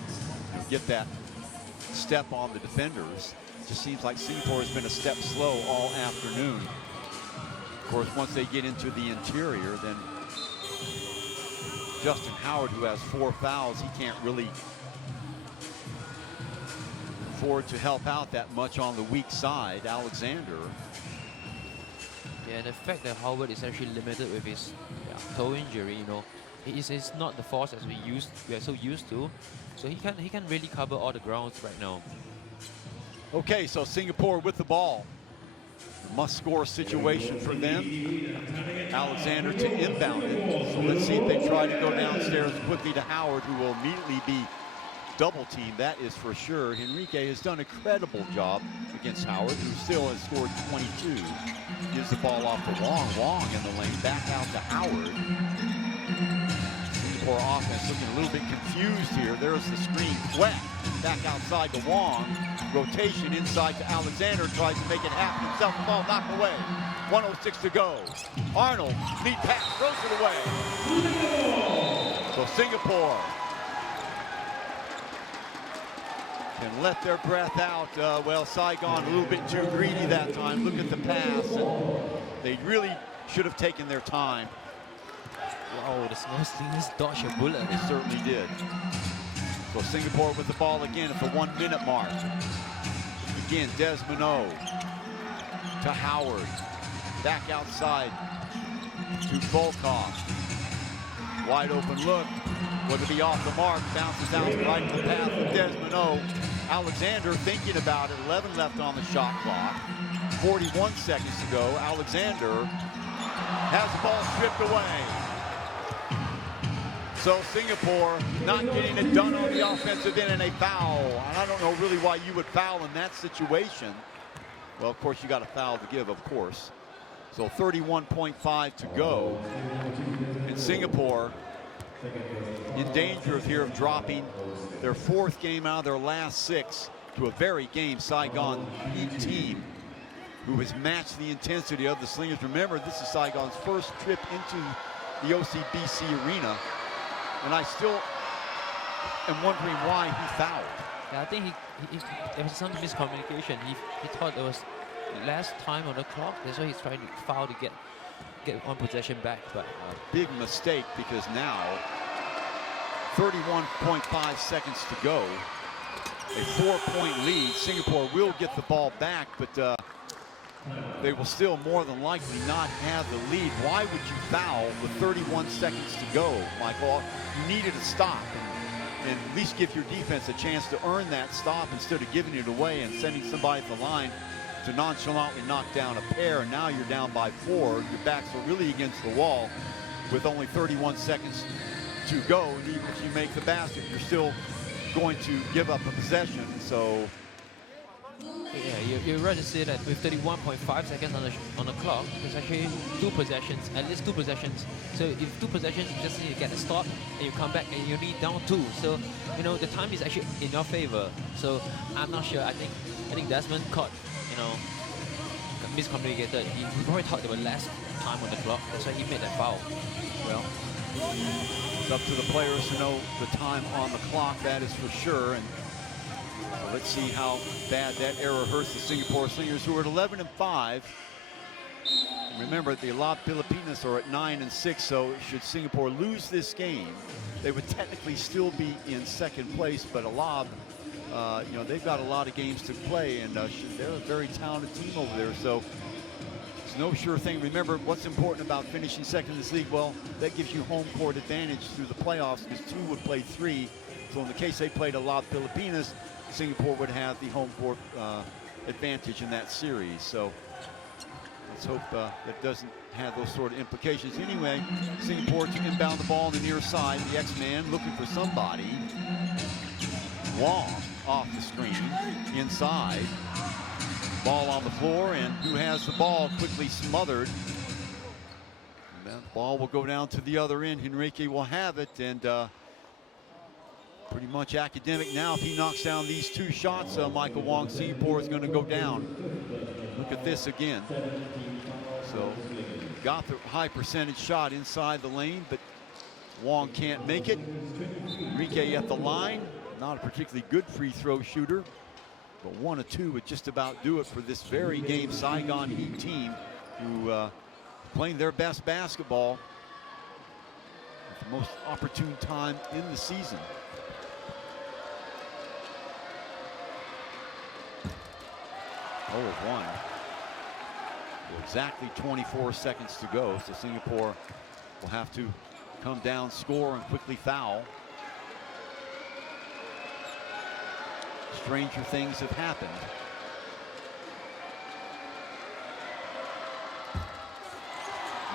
get that step on the defenders. Just seems like Singapore has been a step slow all afternoon. Of course, once they get into the interior, then Justin Howard, who has 4 fouls, he can't really afford to help out that much on the weak side. Alexander. Yeah, and the fact that Howard is actually limited with his toe injury, you know, it's not the force as we are so used to. So he can really cover all the grounds right now. Okay, so Singapore with the ball. Must-score situation for them. Alexander to inbound it. So let's see if they try to go downstairs quickly to Howard, who will immediately be double-teamed. That is for sure. Henrique has done a credible job against Howard, who still has scored 22. Gives the ball off to Wong. Wong in the lane, back out to Howard. Singapore offense looking a little bit confused here. There's the screen. Wet. Back outside to Wong. Rotation inside to Alexander. Tries to make it happen himself. The ball knocked away. 1:06 to go. Arnold, lead pass, throws it away. So Singapore can let their breath out. Well, Saigon a little bit too greedy that time. Look at the pass. And they really should have taken their time. Wow, the Slingers dodged a bullet. They certainly did. So Singapore with the ball again at the 1 minute mark. Again, Desmond to Howard. Back outside to Volkov. Wide open look. Going to be off the mark. Bounces out right in the path of Desmond. Alexander thinking about it. 11 left on the shot clock. 41 seconds to go. Alexander has the ball stripped away. So Singapore not getting it done on the offensive end, and a foul. And I don't know really why you would foul in that situation. Well, of course, you got a foul to give, of course. So 31.5 to go. And Singapore in danger of dropping their 4th game out of their last 6 to a very game Saigon Heat team who has matched the intensity of the Slingers. Remember, this is Saigon's first trip into the OCBC arena. And I still am wondering why he fouled. Yeah, I think there was some miscommunication. He thought there was less time on the clock. That's why he's trying to foul to get one possession back. But big mistake, because now 31.5 seconds to go. A 4-point lead. Singapore will get the ball back, but they will still more than likely not have the lead. Why would you foul with 31 seconds to go, Michael? You needed a stop and at least give your defense a chance to earn that stop instead of giving it away and sending somebody at the line to nonchalantly knock down a pair. And now you're down by 4. Your backs are really against the wall with only 31 seconds to go. And even if you make the basket, you're still going to give up a possession. So yeah, you're right to say that with 31.5 seconds on the clock, there's actually 2 possessions, at least 2 possessions. So if 2 possessions, you just need to get a stop, and you come back and you need down 2. So you know the time is actually in your favor. So I'm not sure. I think Desmond caught, you know, miscommunicated. He probably thought there was less time on the clock. That's why he made that foul. Well, it's up to the players to know the time on the clock. That is for sure. And let's see how bad that error hurts the Singapore Slingers, who are at 11-5. Remember, the Alab Filipinas are at 9-6, so should Singapore lose this game, they would technically still be in 2nd place. But Alab, you know, they've got a lot of games to play, and they're a very talented team over there. So it's no sure thing. Remember, what's important about finishing 2nd in this league? Well, that gives you home court advantage through the playoffs, because 2 would play 3. So in the case they played Alab Filipinas, Singapore would have the home court advantage in that series. So Let's hope that doesn't have those sort of implications. Anyway, Singapore to inbound the ball on the near side. The X-Man looking for somebody. Wong off the screen, inside. Ball on the floor, and who has the ball quickly smothered. And that ball will go down to the other end. Henrique will have it, and pretty much academic now. If he knocks down these two shots, Michael Wong, Singapore is going to go down. Look at this again. So got the high percentage shot inside the lane, but Wong can't make it. Henrique at the line, not a particularly good free throw shooter, but 1 of 2 would just about do it for this very game Saigon Heat team, who playing their best basketball at the most opportune time in the season. Oh, 1. Exactly 24 seconds to go, so Singapore will have to come down, score, and quickly foul. Stranger things have happened.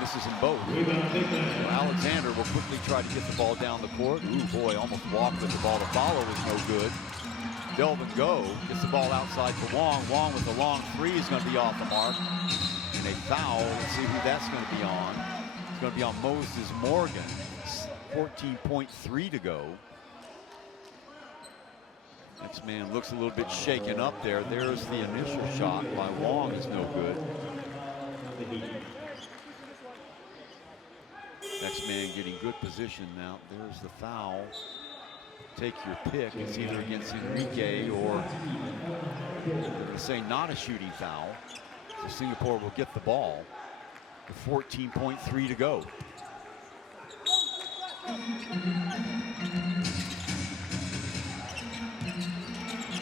Misses them both. Alexander will quickly try to get the ball down the court. Ooh, boy, almost walked with the ball. The follow was no good. Delvin Go gets the ball outside for Wong. Wong with a long three is going to be off the mark. And a foul. Let's see who that's going to be on. It's going to be on Moses Morgan. 14.3 to go. Next man looks a little bit shaken up there. There's the initial shot by Wong, is no good. Next man getting good position now. There's the foul. Take your pick. It's either against Henrique or say not a shooting foul. So Singapore will get the ball with 14.3 to go.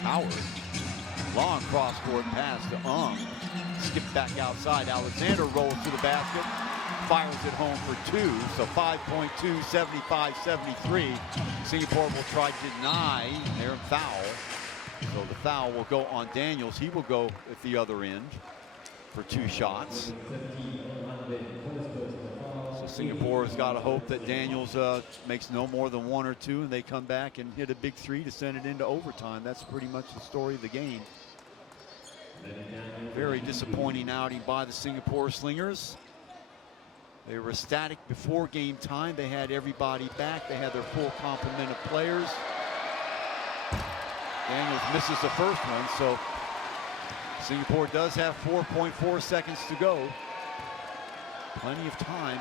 Howard, long cross-court pass to skip back outside. Alexander rolls to the basket, fires it home for 2. So 5.2, 75-73. Singapore will try to deny their foul. So the foul will go on Daniels. He will go at the other end for 2 shots. So Singapore has got to hope that Daniels makes no more than 1 or 2, and they come back and hit a big 3 to send it into overtime. That's pretty much the story of the game. Very disappointing outing by the Singapore Slingers. They were ecstatic before game time. They had everybody back. They had their full complement of players. Daniels misses the first one, so Singapore does have 4.4 seconds to go. Plenty of time.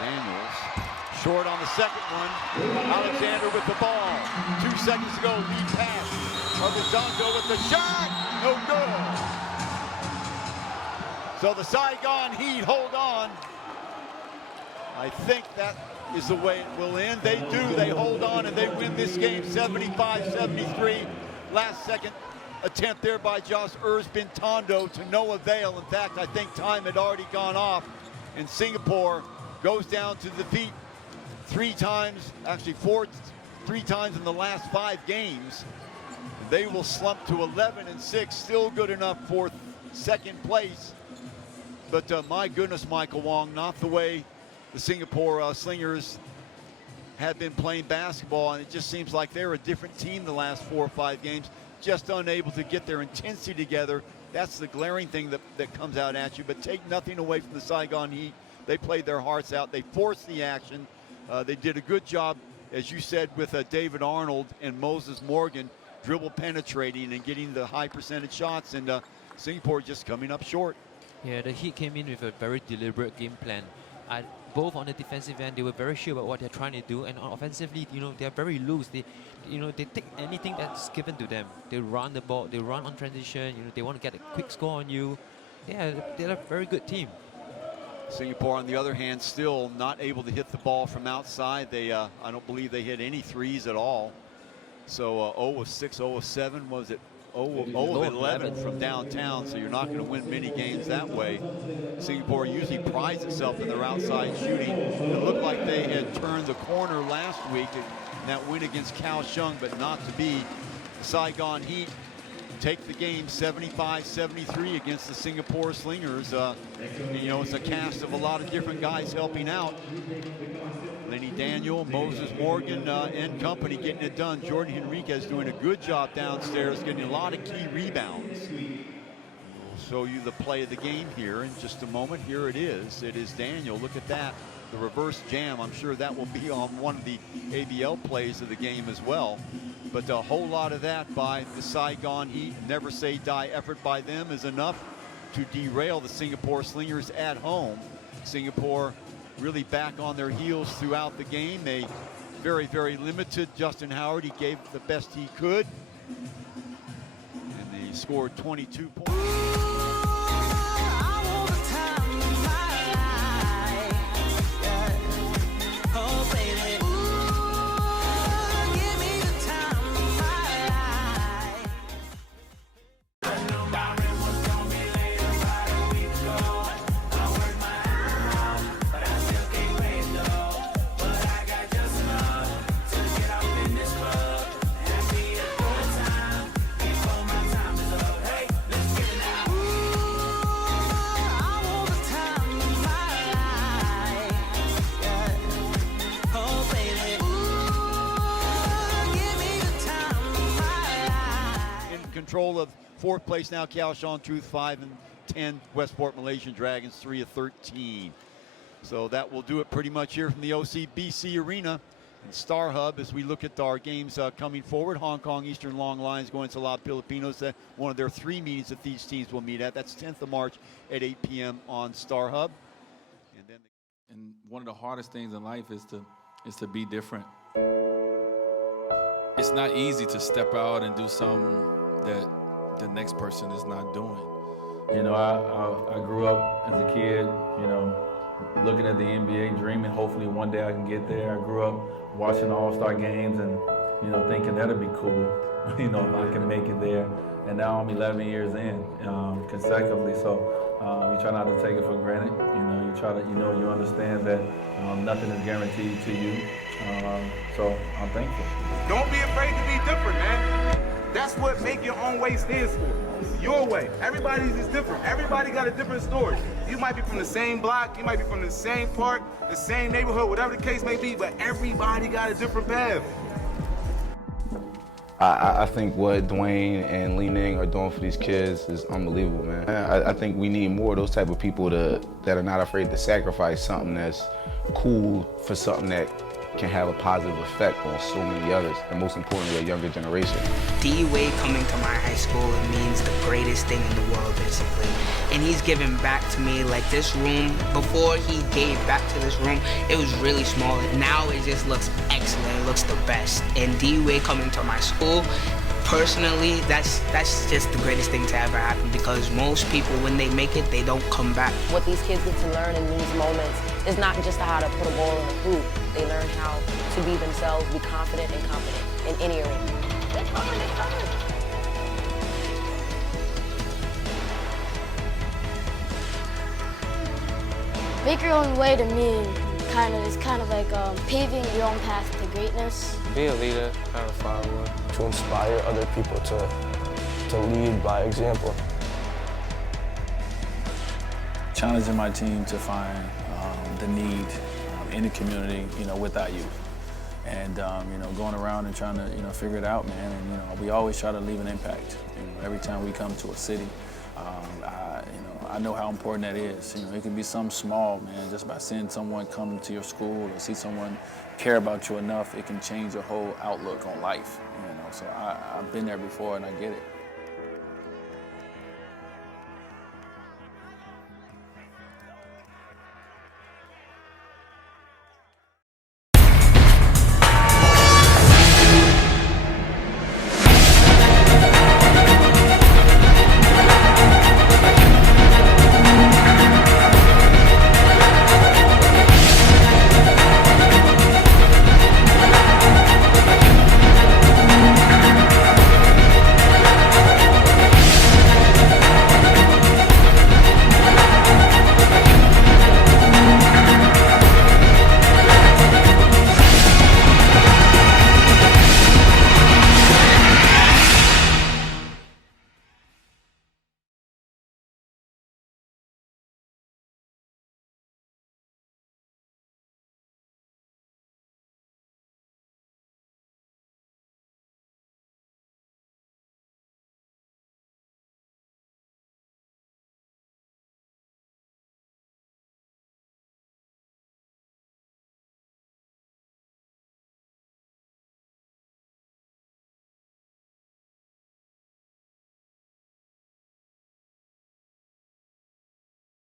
Daniels short on the second one. Alexander with the ball. 2 seconds to go. Lead pass. Arvizondo with the shot. No good. So the Saigon Heat hold on. I think that is the way it will end. They do. They hold on and they win this game 75-73. Last second attempt there by Josh Erzbin-Tondo to no avail. In fact, I think time had already gone off, and Singapore goes down to defeat 3 times, actually 3 times in the last 5 games. They will slump to 11-6, still good enough for 2nd place. But my goodness, Michael Wong, not the way the Singapore Slingers have been playing basketball, and it just seems like they're a different team the last 4 or 5 games, just unable to get their intensity together. That's the glaring thing that comes out at you. But take nothing away from the Saigon Heat. They played their hearts out. They forced the action. They did a good job, as you said, with David Arnold and Moses Morgan, dribble penetrating and getting the high percentage shots, and Singapore just coming up short. Yeah, the Heat came in with a very deliberate game plan. Both on the defensive end, they were very sure about what they're trying to do, and offensively, they're very loose. They take anything that's given to them. They run the ball, they run on transition. They want to get a quick score on you. Yeah, they're a very good team. Singapore, on the other hand, still not able to hit the ball from outside. They, I don't believe they hit any threes at all. So 0 of 6, 0 of 7, was it? 0 of 11 from downtown, so you're not going to win many games that way. Singapore usually prides itself in their outside shooting. It looked like they had turned the corner last week in that win against Kaohsiung, but not to be. The Saigon Heat take the game 75-73 against the Singapore Slingers. You know, it's a cast of a lot of different guys helping out. Lenny Daniel, Moses Morgan, and company getting it done. Jordan Henriquez doing a good job downstairs, getting a lot of key rebounds. We'll show you the play of the game here in just a moment. Here it is. It is Daniel. Look at that. The reverse jam. I'm sure that will be on one of the ABL plays of the game as well. But a whole lot of that by the Saigon Heat. Never say die effort by them is enough to derail the Singapore Slingers at home. Singapore really back on their heels throughout the game. They very, very limited Justin Howard. He gave the best he could. And they scored 22 points. Control of fourth place now, Kaohsiung Truth 5 and 10, Westport Malaysian Dragons 3 of 13. So that will do it pretty much here from the OCBC Arena and Star Hub as we look at our games coming forward. Hong Kong Eastern Long Lions going to La Filipinos, one of their 3 meetings that these teams will meet at. That's 10th of March at 8 p.m. on Star Hub. And one of the hardest things in life is to be different. It's not easy to step out and do something that the next person is not doing. You know, I grew up as a kid, you know, looking at the NBA, dreaming hopefully one day I can get there. I grew up watching All-Star games and, you know, thinking that'd be cool, you know, if I can make it there. And now I'm 11 years in consecutively, so you try not to take it for granted. You know, you try to, you understand that nothing is guaranteed to you. So I'm thankful. Don't be afraid to be different, man. That's what make your own way stands for. Your way. Everybody's is different. Everybody got a different story. You might be from the same block, you might be from the same park, the same neighborhood, whatever the case may be, but everybody got a different path. I think what Dwayne and Li Ning are doing for these kids is unbelievable, man. I think we need more of those type of people that are not afraid to sacrifice something that's cool for something that can have a positive effect on so many others, and most importantly, a younger generation. D-Wade coming to my high school, it means the greatest thing in the world, basically. And he's given back to me, like this room, before he gave back to this room, it was really small. Now it just looks excellent, it looks the best. And D-Wade coming to my school, personally, that's just the greatest thing to ever happen, because most people, when they make it, they don't come back. What these kids get to learn in these moments is not just how to put a ball in a hoop. They learn how to be themselves, be confident and competent in any arena. They're coming, they're coming. Make your own way to me is kind of like paving your own path to greatness. Be a leader, kind of follower. To inspire other people to lead by example. Challenging my team to find the need in the community, with our youth. And, going around and trying to, figure it out, man. And, we always try to leave an impact. Every time we come to a city, I know how important that is. It can be something small, man, just by seeing someone come to your school or see someone care about you enough, it can change your whole outlook on life. So I've been there before and I get it.